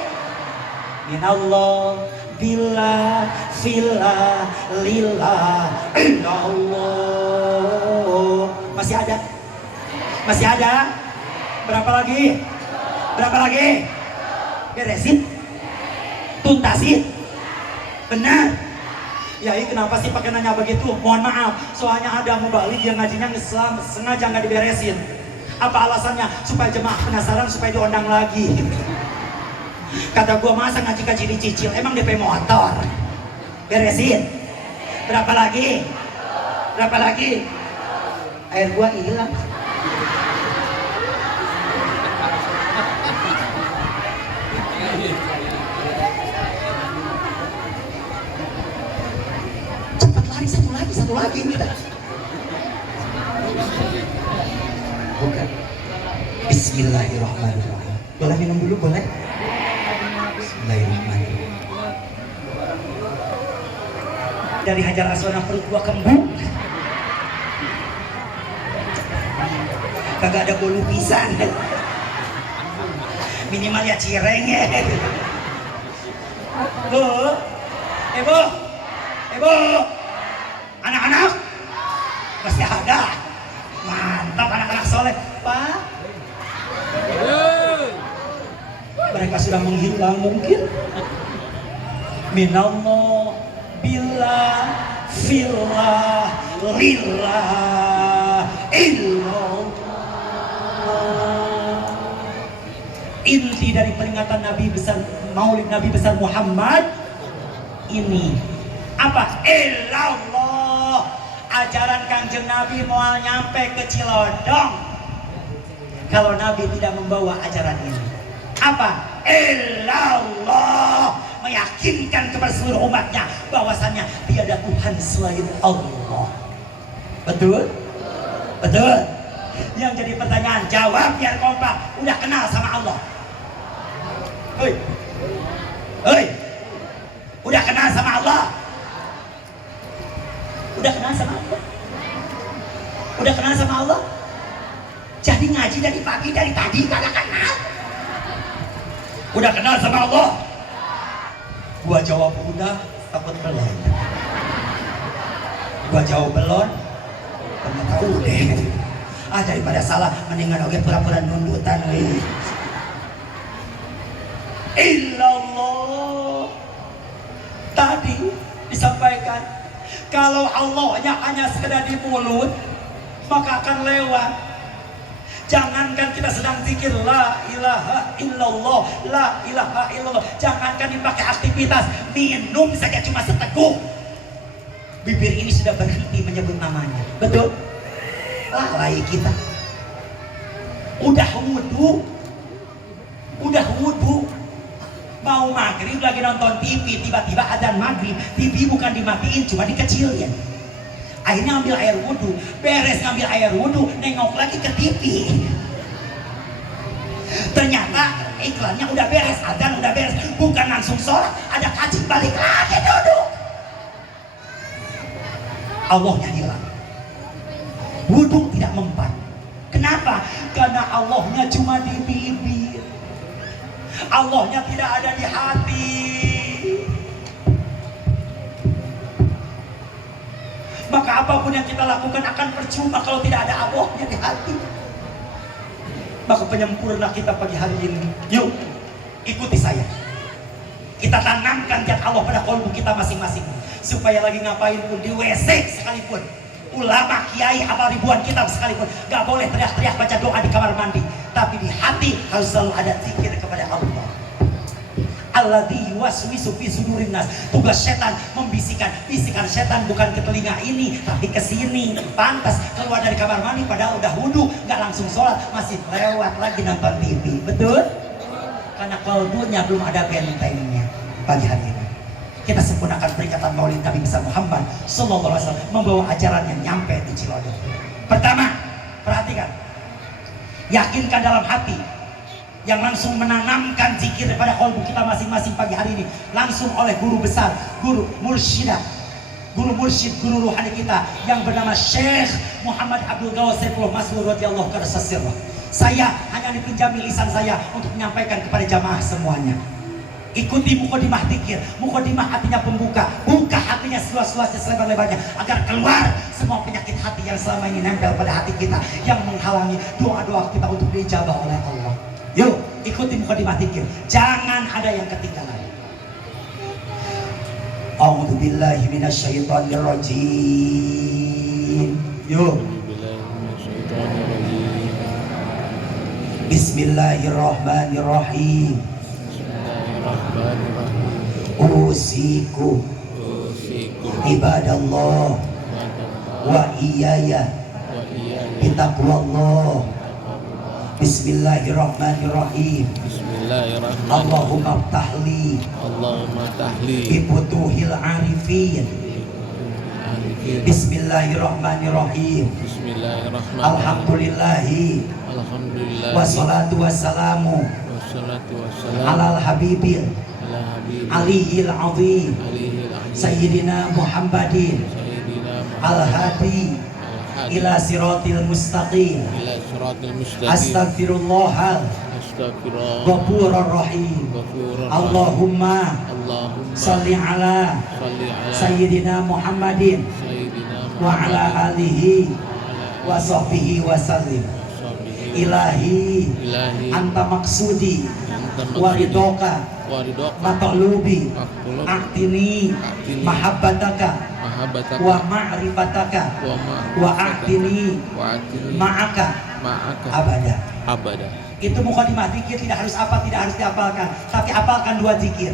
minallah billah fillah lillah illallah. Masih ada? Masih ada? Berapa lagi? Berapa lagi? Beresin? Tuntasin? Benar? Yai kenapa sih pakai nanya begitu? Mohon maaf, soalnya ada mubalik yang ngajinya sengaja nggak diberesin. Apa alasannya? Supaya jemaah penasaran, supaya diundang lagi. Kata gua masa ngaji-ngaji dicicil, emang DP motor? Beresin? Berapa lagi? Berapa lagi? Air gua hilang. Satu lagi ini dah. Bukan. Bismillahirrahmanirrahim. Boleh minum dulu boleh? Bismillahirrahmanirrahim. Dari Hajar Aswad perut gua kembung. Kagak ada bolu pisan. Minimal ya cireng ya. Bu. Bu. Bu. Anak-anak masih ada, mantap anak-anak soleh, Pak. Mereka sudah menghilang mungkin. Minallah, billah, fillah, lillah, illallah. Inti dari peringatan Nabi besar, Maulid Nabi besar Muhammad ini apa? Illallah. Ajaran Kanjeng Nabi mau nyampe ke Cilodong kalau Nabi tidak membawa ajaran ini. Apa? Illallah. Meyakinkan kepada seluruh umatnya bahwasannya tiada Tuhan selain Allah. Betul? Betul? Yang jadi pertanyaan, jawab biar kompak. Udah kenal sama Allah? Hei, hei, udah kenal sama Allah? Udah kenal sama Allah? Udah kenal sama Allah? Jadi ngaji dari pagi, dari tadi kagak kenal. Udah kenal sama Allah? Gua jawab udah, takut belum. Gua jawab belum, ternyata udah. Daripada salah, mendingan oke pura-pura nundutan. Illallah. Tadi disampaikan, kalau Allahnya hanya sekedar di mulut, maka akan lewat. Jangankan kita sedang zikir la ilaha illallah, la ilaha illallah. Jangankan dipakai aktivitas, minum saja cuma seteguk, bibir ini sudah berhenti menyebut namanya. Betul? Lalai kita. Udah wudu, mau maghrib lagi nonton TV, tiba-tiba adzan maghrib, TV bukan dimatiin, cuma dikecilin. Akhirnya ambil air wudhu, beres ngambil air wudhu, nengok lagi ke TV. Ternyata iklannya udah beres, adzan udah beres, bukan langsung sholat, ada kaji balik lagi duduk. Allahnya hilang. Wudhu tidak mempan. Kenapa? Karena Allahnya cuma di bibir. Allahnya tidak ada di hati. Maka apapun yang kita lakukan akan percuma kalau tidak ada Allahnya di hati. Maka penyempurna kita pagi hari ini, yuk ikuti saya. Kita tanamkan zat Allah pada kolbu kita masing-masing, supaya lagi ngapain pun, di WC sekalipun, ulama, kiai, hafal ribuan kitab sekalipun gak boleh teriak-teriak baca doa di kamar mandi, tapi di hati harus selalu ada zikir kepada Allah. Alladzi yuwaswisu fi sudurin nas. Tugas setan membisikkan. Bisikan setan bukan ke telinga ini, tapi ke sini. Pantas keluar dari kamar mandi padahal udah wudu, nggak langsung sholat, masih lewat lagi nonton TV. Betul? Karena kalbunya belum ada bentengnya. Pagi hari ini kita sempurnakan peringatan Maulid Nabi besar Muhammad sallallahu alaihi wasallam, membawa ajaran yang nyampe di Cilodong. Pertama, perhatikan. Yakinkan dalam hati, yang langsung menanamkan zikir pada kolbu kita masing-masing pagi hari ini langsung oleh guru besar, guru mursyidah, guru mursyid, guru ruhani kita yang bernama Syekh Muhammad Abdul Ghawwas Saifullah Masrur radhiyallahu anhu. Saya hanya dipinjami lisan saya untuk menyampaikan kepada jamaah semuanya. Ikuti mukadimah zikir. Mukadimah artinya pembuka, buka hatinya seluas-luasnya, selebar-lebarnya, agar keluar semua penyakit hati yang selama ini nempel pada hati kita, yang menghalangi doa-doa kita untuk dijabah oleh Allah. Yuk, ikuti mukadimah zikir. Jangan ada yang ketinggalan. A'udzu billahi minasyaitonir rajim. Yuk. Bismillahirrahmanirrahim. Usiku ibadallah wa iyaya bitaqwallah. Bismillahirrahmanirrahim. Bismillahirrahmanirrahim. Allahumma ftahli bifutuhil arifin. Bismillahirrahmanirrahim. Bismillahirrahmanirrahim. Alhamdulillahi. Alhamdulillah. Wassalatu wassalamu alal habibil aliyil azim sayyidina Muhammadin al-hadi ila siratil mustaqim. Astaghfirullahal ghafurur rahim. Allahumma salli ala sayyidina Muhammadin wa ala alihi wa sahbihi wa sallim. Ilahi anta maksudi waridoka matlubi a'tini mahabbataka wa ma'rifataka wa a'tini ma'aka abada. Itu mukadimah zikir, tidak harus apa, tidak harus dihafalkan, tapi hafalkan dua zikir.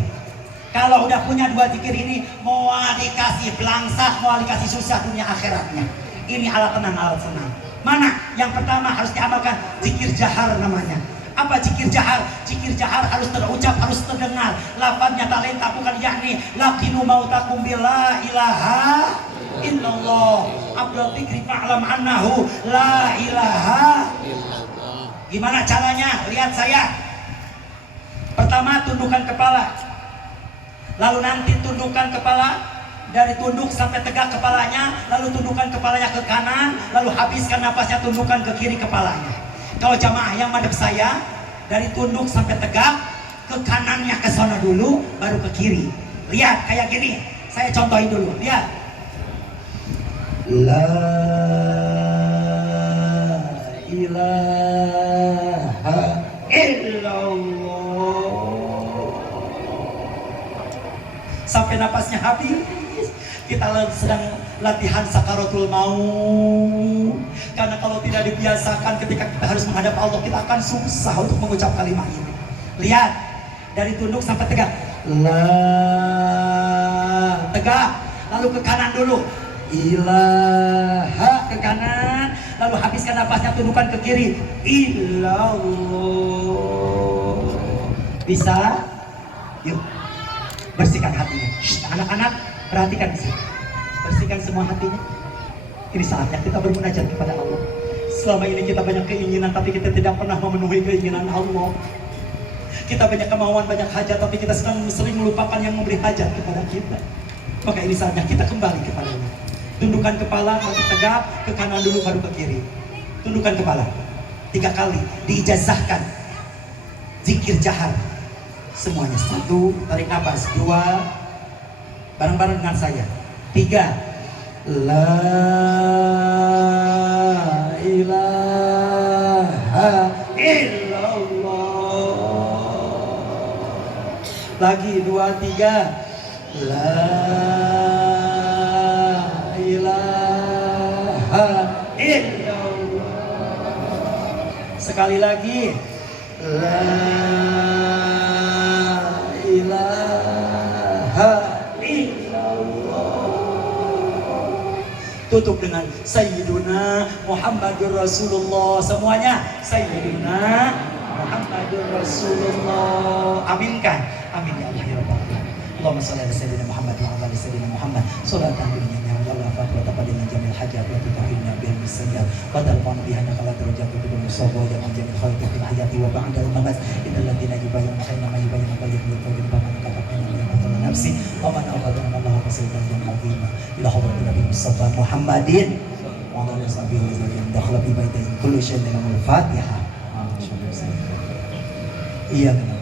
Kalau udah punya dua zikir ini, mau dikasih belangsah, mau dikasih susah dunia akhiratnya. Ini alat tenang, alat senang. Mana? Yang pertama harus diamalkan, zikir jahar namanya. Apa zikir jahar? Zikir jahar harus terucap, harus terdengar. Lafadznya talenta bukan yakni laqinu mautakum bila ilaha illallah. Abdul Fikri ma'lam annahu la ilaha illallah. Gimana caranya? Lihat saya. Pertama tundukkan kepala. Lalu nanti tundukkan kepala. Dari tunduk sampai tegak kepalanya, lalu tundukkan kepalanya ke kanan, lalu habiskan napasnya, tundukkan ke kiri kepalanya. Kalau jamaah yang madep saya, dari tunduk sampai tegak, ke kanannya ke sana dulu, baru ke kiri. Lihat kayak gini, saya contohin dulu. Lihat. La ilaha illallah. Sampai napasnya habis. Kita sedang latihan sakaratul maut. Karena kalau tidak dibiasakan ketika kita harus menghadap Allah, kita akan susah untuk mengucap kalimat ini. Lihat, dari tunduk sampai tegak. La, tegak. Lalu ke kanan dulu. Ilaha, ke kanan. Lalu habiskan napasnya, tundukkan ke kiri. Illallah. Bisa? Yuk, bersihkan hatinya. Anak-anak, perhatikan di sini. Bersihkan semua hatinya. Ini saatnya kita bermunajat kepada Allah. Selama ini kita banyak keinginan, tapi kita tidak pernah memenuhi keinginan Allah. Kita banyak kemauan, banyak hajat, tapi kita sering melupakan yang memberi hajat kepada kita. Maka ini saatnya kita kembali kepada-Nya. Tundukkan kepala, nanti tegak, ke kanan dulu baru ke kiri. Tundukkan kepala 3 kali, diijazahkan. Zikir jahar semuanya. 1, tarik nafas. 2, bareng-bareng dengan saya. 3, la ilaha illallah. Lagi 2, 3, la ilaha sekali lagi. La ilaha illallah. Tutup dengan Sayyiduna Muhammadur Rasulullah. Semuanya Sayyiduna Muhammadur Rasulullah. Aminkan. Amin ya Allah ya Rabbal alamin. Allahumma shalli ala sayyidina Muhammad wa ala ali sayyidina Muhammad. Salatan dunia ya Allah fatwa tapadina jamil hajat wa tutahina bil misyar. Wa tarfa'u biha nakala darajat bil musabwa ya jamil khairat fil hayati wa ba'da al mamat. Innal ladzina yubayyuna ma yubayyuna bayyana qawlan baman kafaqana min qatl nafsi wa man aghadana Allah fasayyidan azima. Ila hadratin Nabi Mustafa Muhammadin wa ala sahbihi wa sallam. Dakhala bi baitin kullu shay'in min al-Fatihah. Iya benar.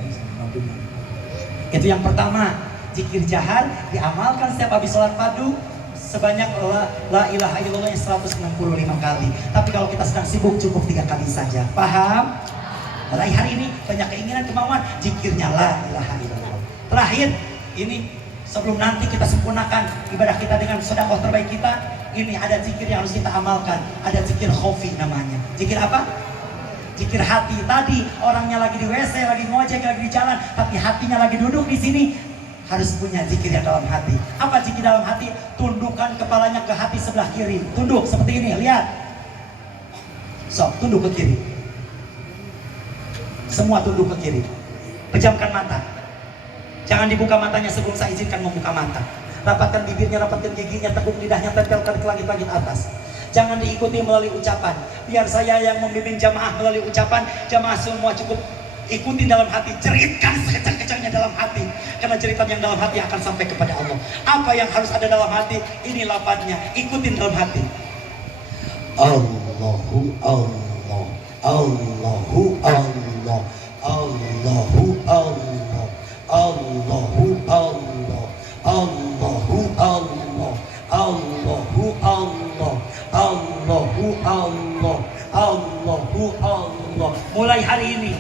Itu yang pertama. Zikir jahar diamalkan setiap habis sholat fardu sebanyak la ilaha illallah yang 165 kali. Tapi kalau kita sedang sibuk cukup 3 kali saja. Paham? Mulai hari ini banyak keinginan kemauan, zikirnya la ilaha illallah. Terakhir ini sebelum nanti kita sempurnakan ibadah kita dengan sedekah terbaik kita, ini ada zikir yang harus kita amalkan. Ada zikir khofi namanya. Zikir apa? Zikir hati. Tadi orangnya lagi di WC, lagi ngojek, lagi di jalan, tapi hatinya lagi duduk di sini. Harus punya zikir yang dalam hati. Apa zikir dalam hati? Tundukkan kepalanya ke hati sebelah kiri. Tunduk seperti ini, lihat. Sok, tunduk ke kiri. Semua tunduk ke kiri. Pejamkan mata. Jangan dibuka matanya sebelum saya izinkan membuka mata. Rapatkan bibirnya, rapatkan giginya, tekuk lidahnya, tempelkan ke langit-langit atas. Jangan diikuti melalui ucapan. Biar saya yang membimbing jamaah melalui ucapan. Jamaah semua cukup ikuti dalam hati, ceritkan sekecil-kecilnya dalam hati, karena ceritan yang dalam hati akan sampai kepada Allah. Apa yang harus ada dalam hati, ini lafadznya, ikutin dalam hati. Allahu Allah, Allahu Allah, Allahu Allah, Allahu Allah, Allahu Allah, Allahu Allah, Allahu Allah, Allahu Allah. Mulai hari ini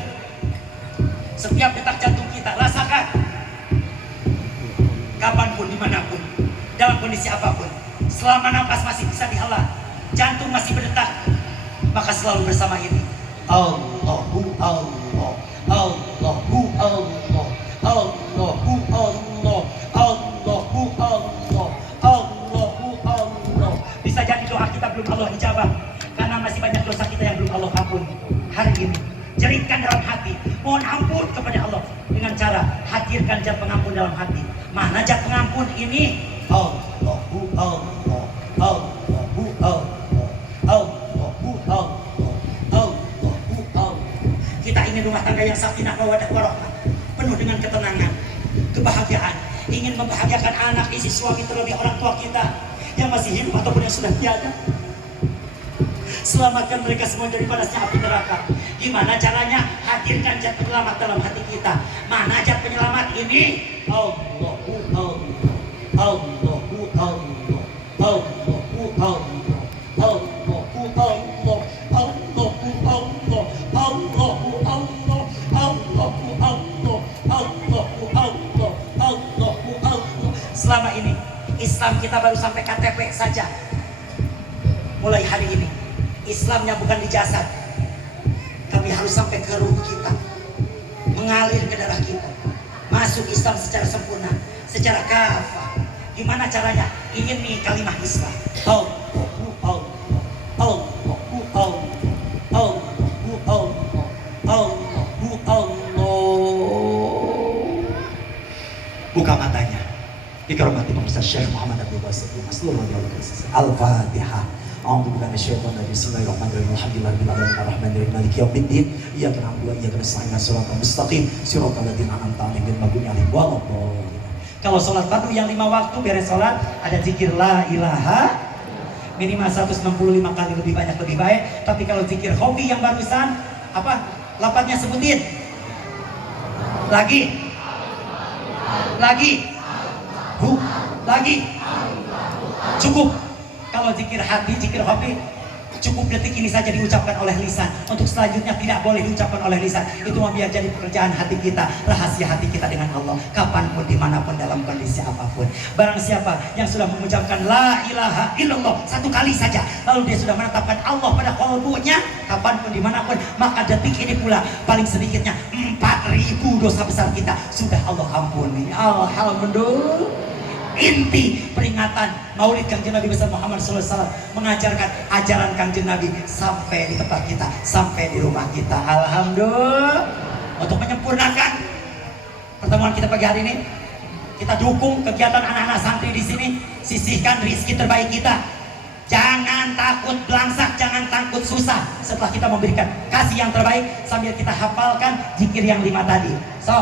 setiap detak jantung kita rasakan, kapanpun, dimanapun, dalam kondisi apapun, selama nafas masih bisa dihela, jantung masih berdetak, maka selalu bersama ini. Allahu Allah, Allahu Allah, Allahu Allah, Allahu Allah, Allahu Allah. Bisa jadi doa kita belum Allah ijabah, karena masih banyak dosa kita yang belum Allah ampun. Hari ini jeritkan dalam hati, mohon ampun kepada Allah dengan cara hadirkan zat pengampun dalam hati. Mana zat pengampun ini? Allahu Allah, Allahu Allah, Allahu Allah, Allahu Allah. Kita ingin rumah tangga yang sakinah mawaddah warahmah, penuh dengan ketenangan, kebahagiaan. Ingin membahagiakan anak, istri, suami, terlebih orang tua kita yang masih hidup ataupun yang sudah tiada. Selamatkan mereka semua dari panasnya api neraka. Gimana caranya? Hadirkan zat penyelamat dalam hati kita. Mana zat penyelamat ini? Allahu Allah, Allahu Allah, Allahu Allah, Allahu Allah, Allahu Allah, Allahu Allah, Allahu Allah, Allahu Allah, Allahu Allah. Selama ini Islam kita baru sampai KTP saja. Mulai hari ini Islamnya bukan di jasad, tapi harus sampai ke ruh kita, mengalir ke darah kita, masuk Islam secara sempurna, secara kafah. Gimana caranya? Ini kalimat Islam. Allahu Allah, Allahu Allah, Allahu Allah, Allahu Allah. Buka matanya. Dikahormati pemirsa Syekh Muhammad Abdul Basit Al-Fatihah. A'udzu billahi minasyaitonir rajim. Bismillahirrahmanirrahim. Alhamdulillahirabbil alamin arrahmanirrahim maliki yaumiddin. Iyyaka na'budu wa iyyaka nasta'in. Shiratal mustaqim. Shiratal ladzina an'amta 'alaihim ghairil maghdubi 'alaihim waladdallin. Kalau sholat fardu yang 5 waktu beres sholat ada zikir la ilaha minimal 165 kali, lebih banyak lebih baik. Tapi kalau zikir khofi yang barusan apa? Lafadznya sebutin. Lagi. Lagi. Cukup. Kalau zikir hati, zikir khofi Cukup detik ini saja diucapkan oleh lisan. Untuk selanjutnya tidak boleh diucapkan oleh lisan. Itu biar jadi pekerjaan hati kita, rahasia hati kita dengan Allah. Kapanpun, dimanapun, dalam kondisi apapun. Barang siapa yang sudah mengucapkan la ilaha illallah satu kali saja, lalu dia sudah menetapkan Allah pada qalbunya, kapanpun, dimanapun, maka detik ini pula paling sedikitnya 4.000 dosa besar kita sudah Allah ampuni. Alhamdulillah. Inti peringatan Maulid Kanjeng Nabi besar Muhammad SAW mengajarkan ajaran Kanjeng Nabi sampai di tempat kita, sampai di rumah kita. Alhamdulillah. Untuk menyempurnakan pertemuan kita pagi hari ini, kita dukung kegiatan anak-anak santri di sini. Sisihkan rezeki terbaik kita. Jangan takut belangsak, jangan takut susah. Setelah kita memberikan kasih yang terbaik, sambil kita hafalkan zikir yang 5 tadi. So,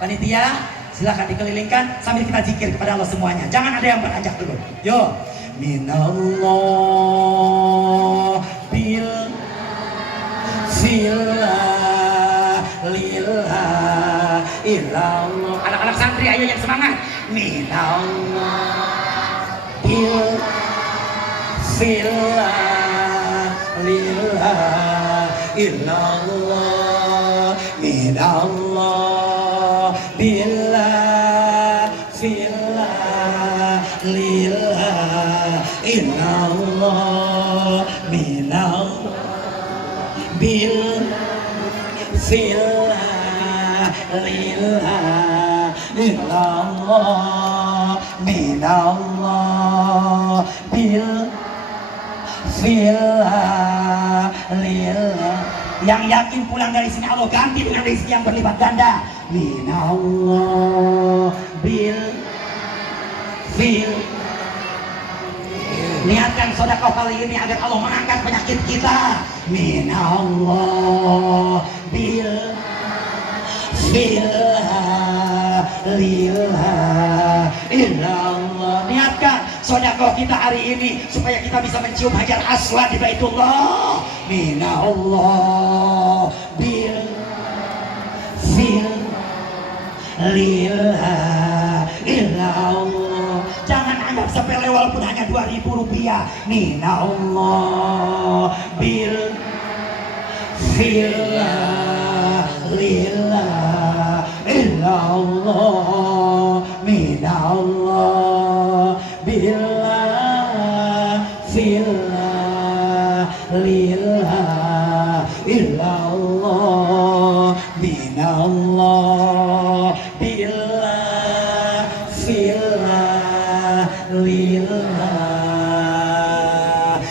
panitia, silakan dikelilingkan sambil kita zikir kepada Allah semuanya. Jangan ada yang beranjak dulu. Yo, minallah bil filah lillah ilallah. Anak-anak santri ayo yang semangat. Minallah bil filah lillah ilallah. Minallah billah fillah lillah illallah. Minallah bil fillah lillah illallah. Minallah bil fillah lillah. Yang yakin pulang dari sini Allah ganti dengan rezeki yang berlipat ganda. Minallah bil fil. Niatkan sedekah kali ini agar Allah mengangkat penyakit kita. Minallah bil fil lillah illallah. Niatkan sedekah kita hari ini supaya kita bisa mencium hajar aswad di Baitullah. Minallah bil fil lillah illallah. Jangan anggap sepele walaupun hanya 2.000 rupiah. Minallah bil fil lillah illallah. Minallah billah fillah lillah illallah. Minallah billah fillah lillah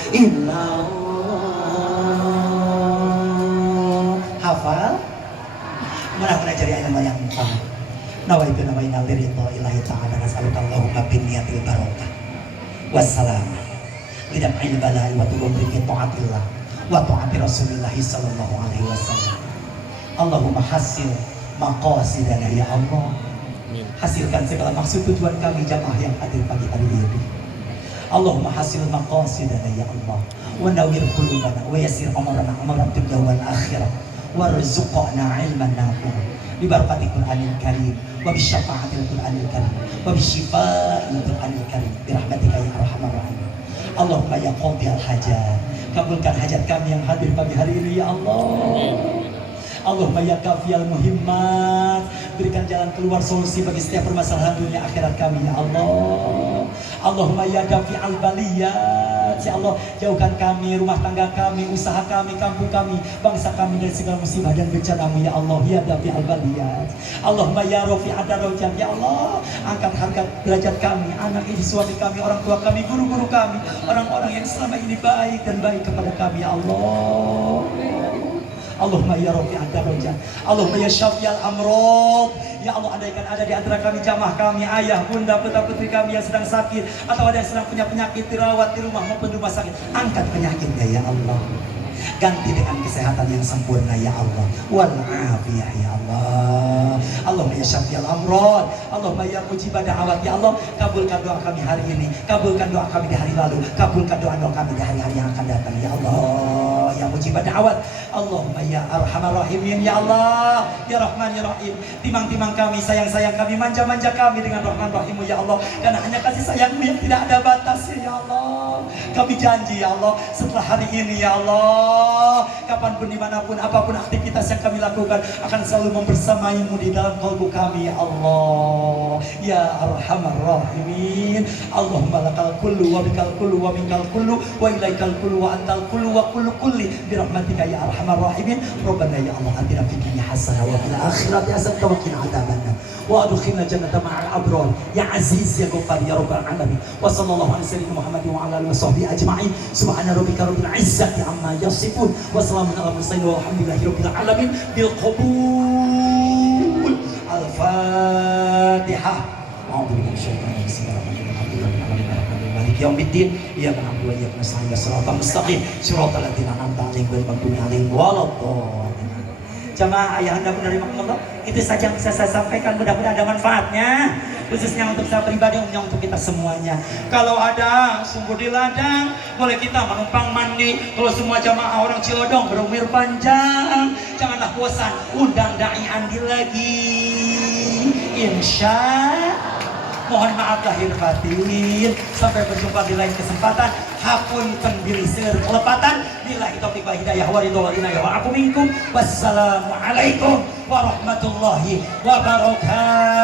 illallah. Hafal? Mudah-mudahan jadi ilmu yang paham. Nawaitu nawaina lirito ilahi ta'ala nas'aluka Allahumma binniyatil barokah wassalam lidam'il balai wa tulubri ta'atillah wa ta'ati rasulillahi sallallahu alaihi wasallam. Allahumma hasil maqasidana ya Allah. Hasilkan segala maksud tujuan kami jamaah yang hadir pagi hari ini. Allahumma hasil maqasidana ya Allah. Wa nawwir qulubana wa yassir amarana amarat dunya wal akhirah warzuqna ilman nafi'an bi barakati Qur'anil Karim wa bi syafa'atil Qur'anil Karim wa bi syifa'il Qur'anil Karim bi rahmatika ya arhamar rahimin. Allahumma ya qadhiyal hajat, kabulkan hajat kami yang hadir pagi hari ini ya Allah. Allahumma ya kafiyal muhimmat, berikan jalan keluar solusi bagi setiap permasalahan dunia akhirat kami ya Allah. Allahumma ya dafi'al baliyat, ya Allah jauhkan kami, rumah tangga kami, usaha kami, kampung kami, bangsa kami dari segala musibah dan bencana-Mu ya Allah. Ya dafi'al baliyat. Allahumma ya rafi'ad darajat, ya Allah angkat harga derajat kami, anak ini, suami kami, orang tua kami, guru-guru kami, orang-orang yang selama ini baik dan baik kepada kami ya Allah. Allahumma ya rafi'ad darajat, Allahumma ya syafiyal amrad, ya Allah andaikan ada di antara kami jamaah kami, ayah, bunda, putra-putri kami yang sedang sakit atau ada yang sedang punya penyakit dirawat di rumah maupun rumah sakit, angkat penyakitnya ya Allah, ganti dengan kesehatan yang sempurna ya Allah, wal afiyah ya Allah. Allahumma ya syafiyal amrad, Allahumma ya mujibah da'awat, ya Allah kabulkan doa kami hari ini, kabulkan doa kami di hari lalu, kabulkan doa kami di hari-hari yang akan datang ya Allah. Ya ya mujibad da'awat. Allahumma ya arhamar rahimin, ya Allah, ya Rahman ya Rahim. Timang-timang kami, sayang-sayang kami, manja-manja kami dengan Rahman Rahimu ya Allah. Karena hanya kasih sayangmu yang tidak ada batasnya ya Allah. Kami janji ya Allah, setelah hari ini ya Allah, kapanpun, dimanapun, apapun aktivitas yang kami lakukan, akan selalu membersamaimu di dalam kalbu kami ya Allah, ya arhamar rahimin. Allahumma lakal kullu wa bikal kullu wa minkal kullu wa ilaikal kullu wa antal kullu wa kullu kulli birahmatika ya arhamar rahimin. Rabbana ya Allah, atina fid dunya hasanah wa fil akhirati hasanah wa qina adzabannar wa adkhilna jannata ma'al abrar ya aziz ya ghaffar ya rabbal alamin. Wa sallallahu alaihi wasallam Muhammadin wa ala alihi washabbihi ajma'in. Subhana rabbika rabbil izzati amma yasifun wa salamun alal mursalin walhamdulillahi rabbil alamin. Bil qabul. Al-Fatihah. A'udzu billahi minasyaitonir rajim. Bismillahirrahmanirrahim. Maliki yaumiddin. Iyyaka na'budu wa iyyaka nasta'in. Shiratal mustaqim. Shiratal ladzina an'amta 'alaihim ghairil maghdubi 'alaihim waladdallin. Jamaah ayahanda menerima Allah, itu saja yang bisa saya sampaikan, mudah-mudahan ada manfaatnya, khususnya untuk saya pribadi, umumnya untuk kita semuanya. Kalau ada sumur di ladang, boleh kita menumpang mandi. Kalau semua jamaah orang Ciodong berumur panjang, janganlah bosan, undang Dai Andi lagi, insya. Mohon maaf lahir batin. Sampai berjumpa di lain kesempatan. Hapunten biliseur kelepatan. Billahi taufiq wal hidayah wa ridho wal inayah wa aku minkum. Wassalamualaikum warahmatullahi wabarakatuh.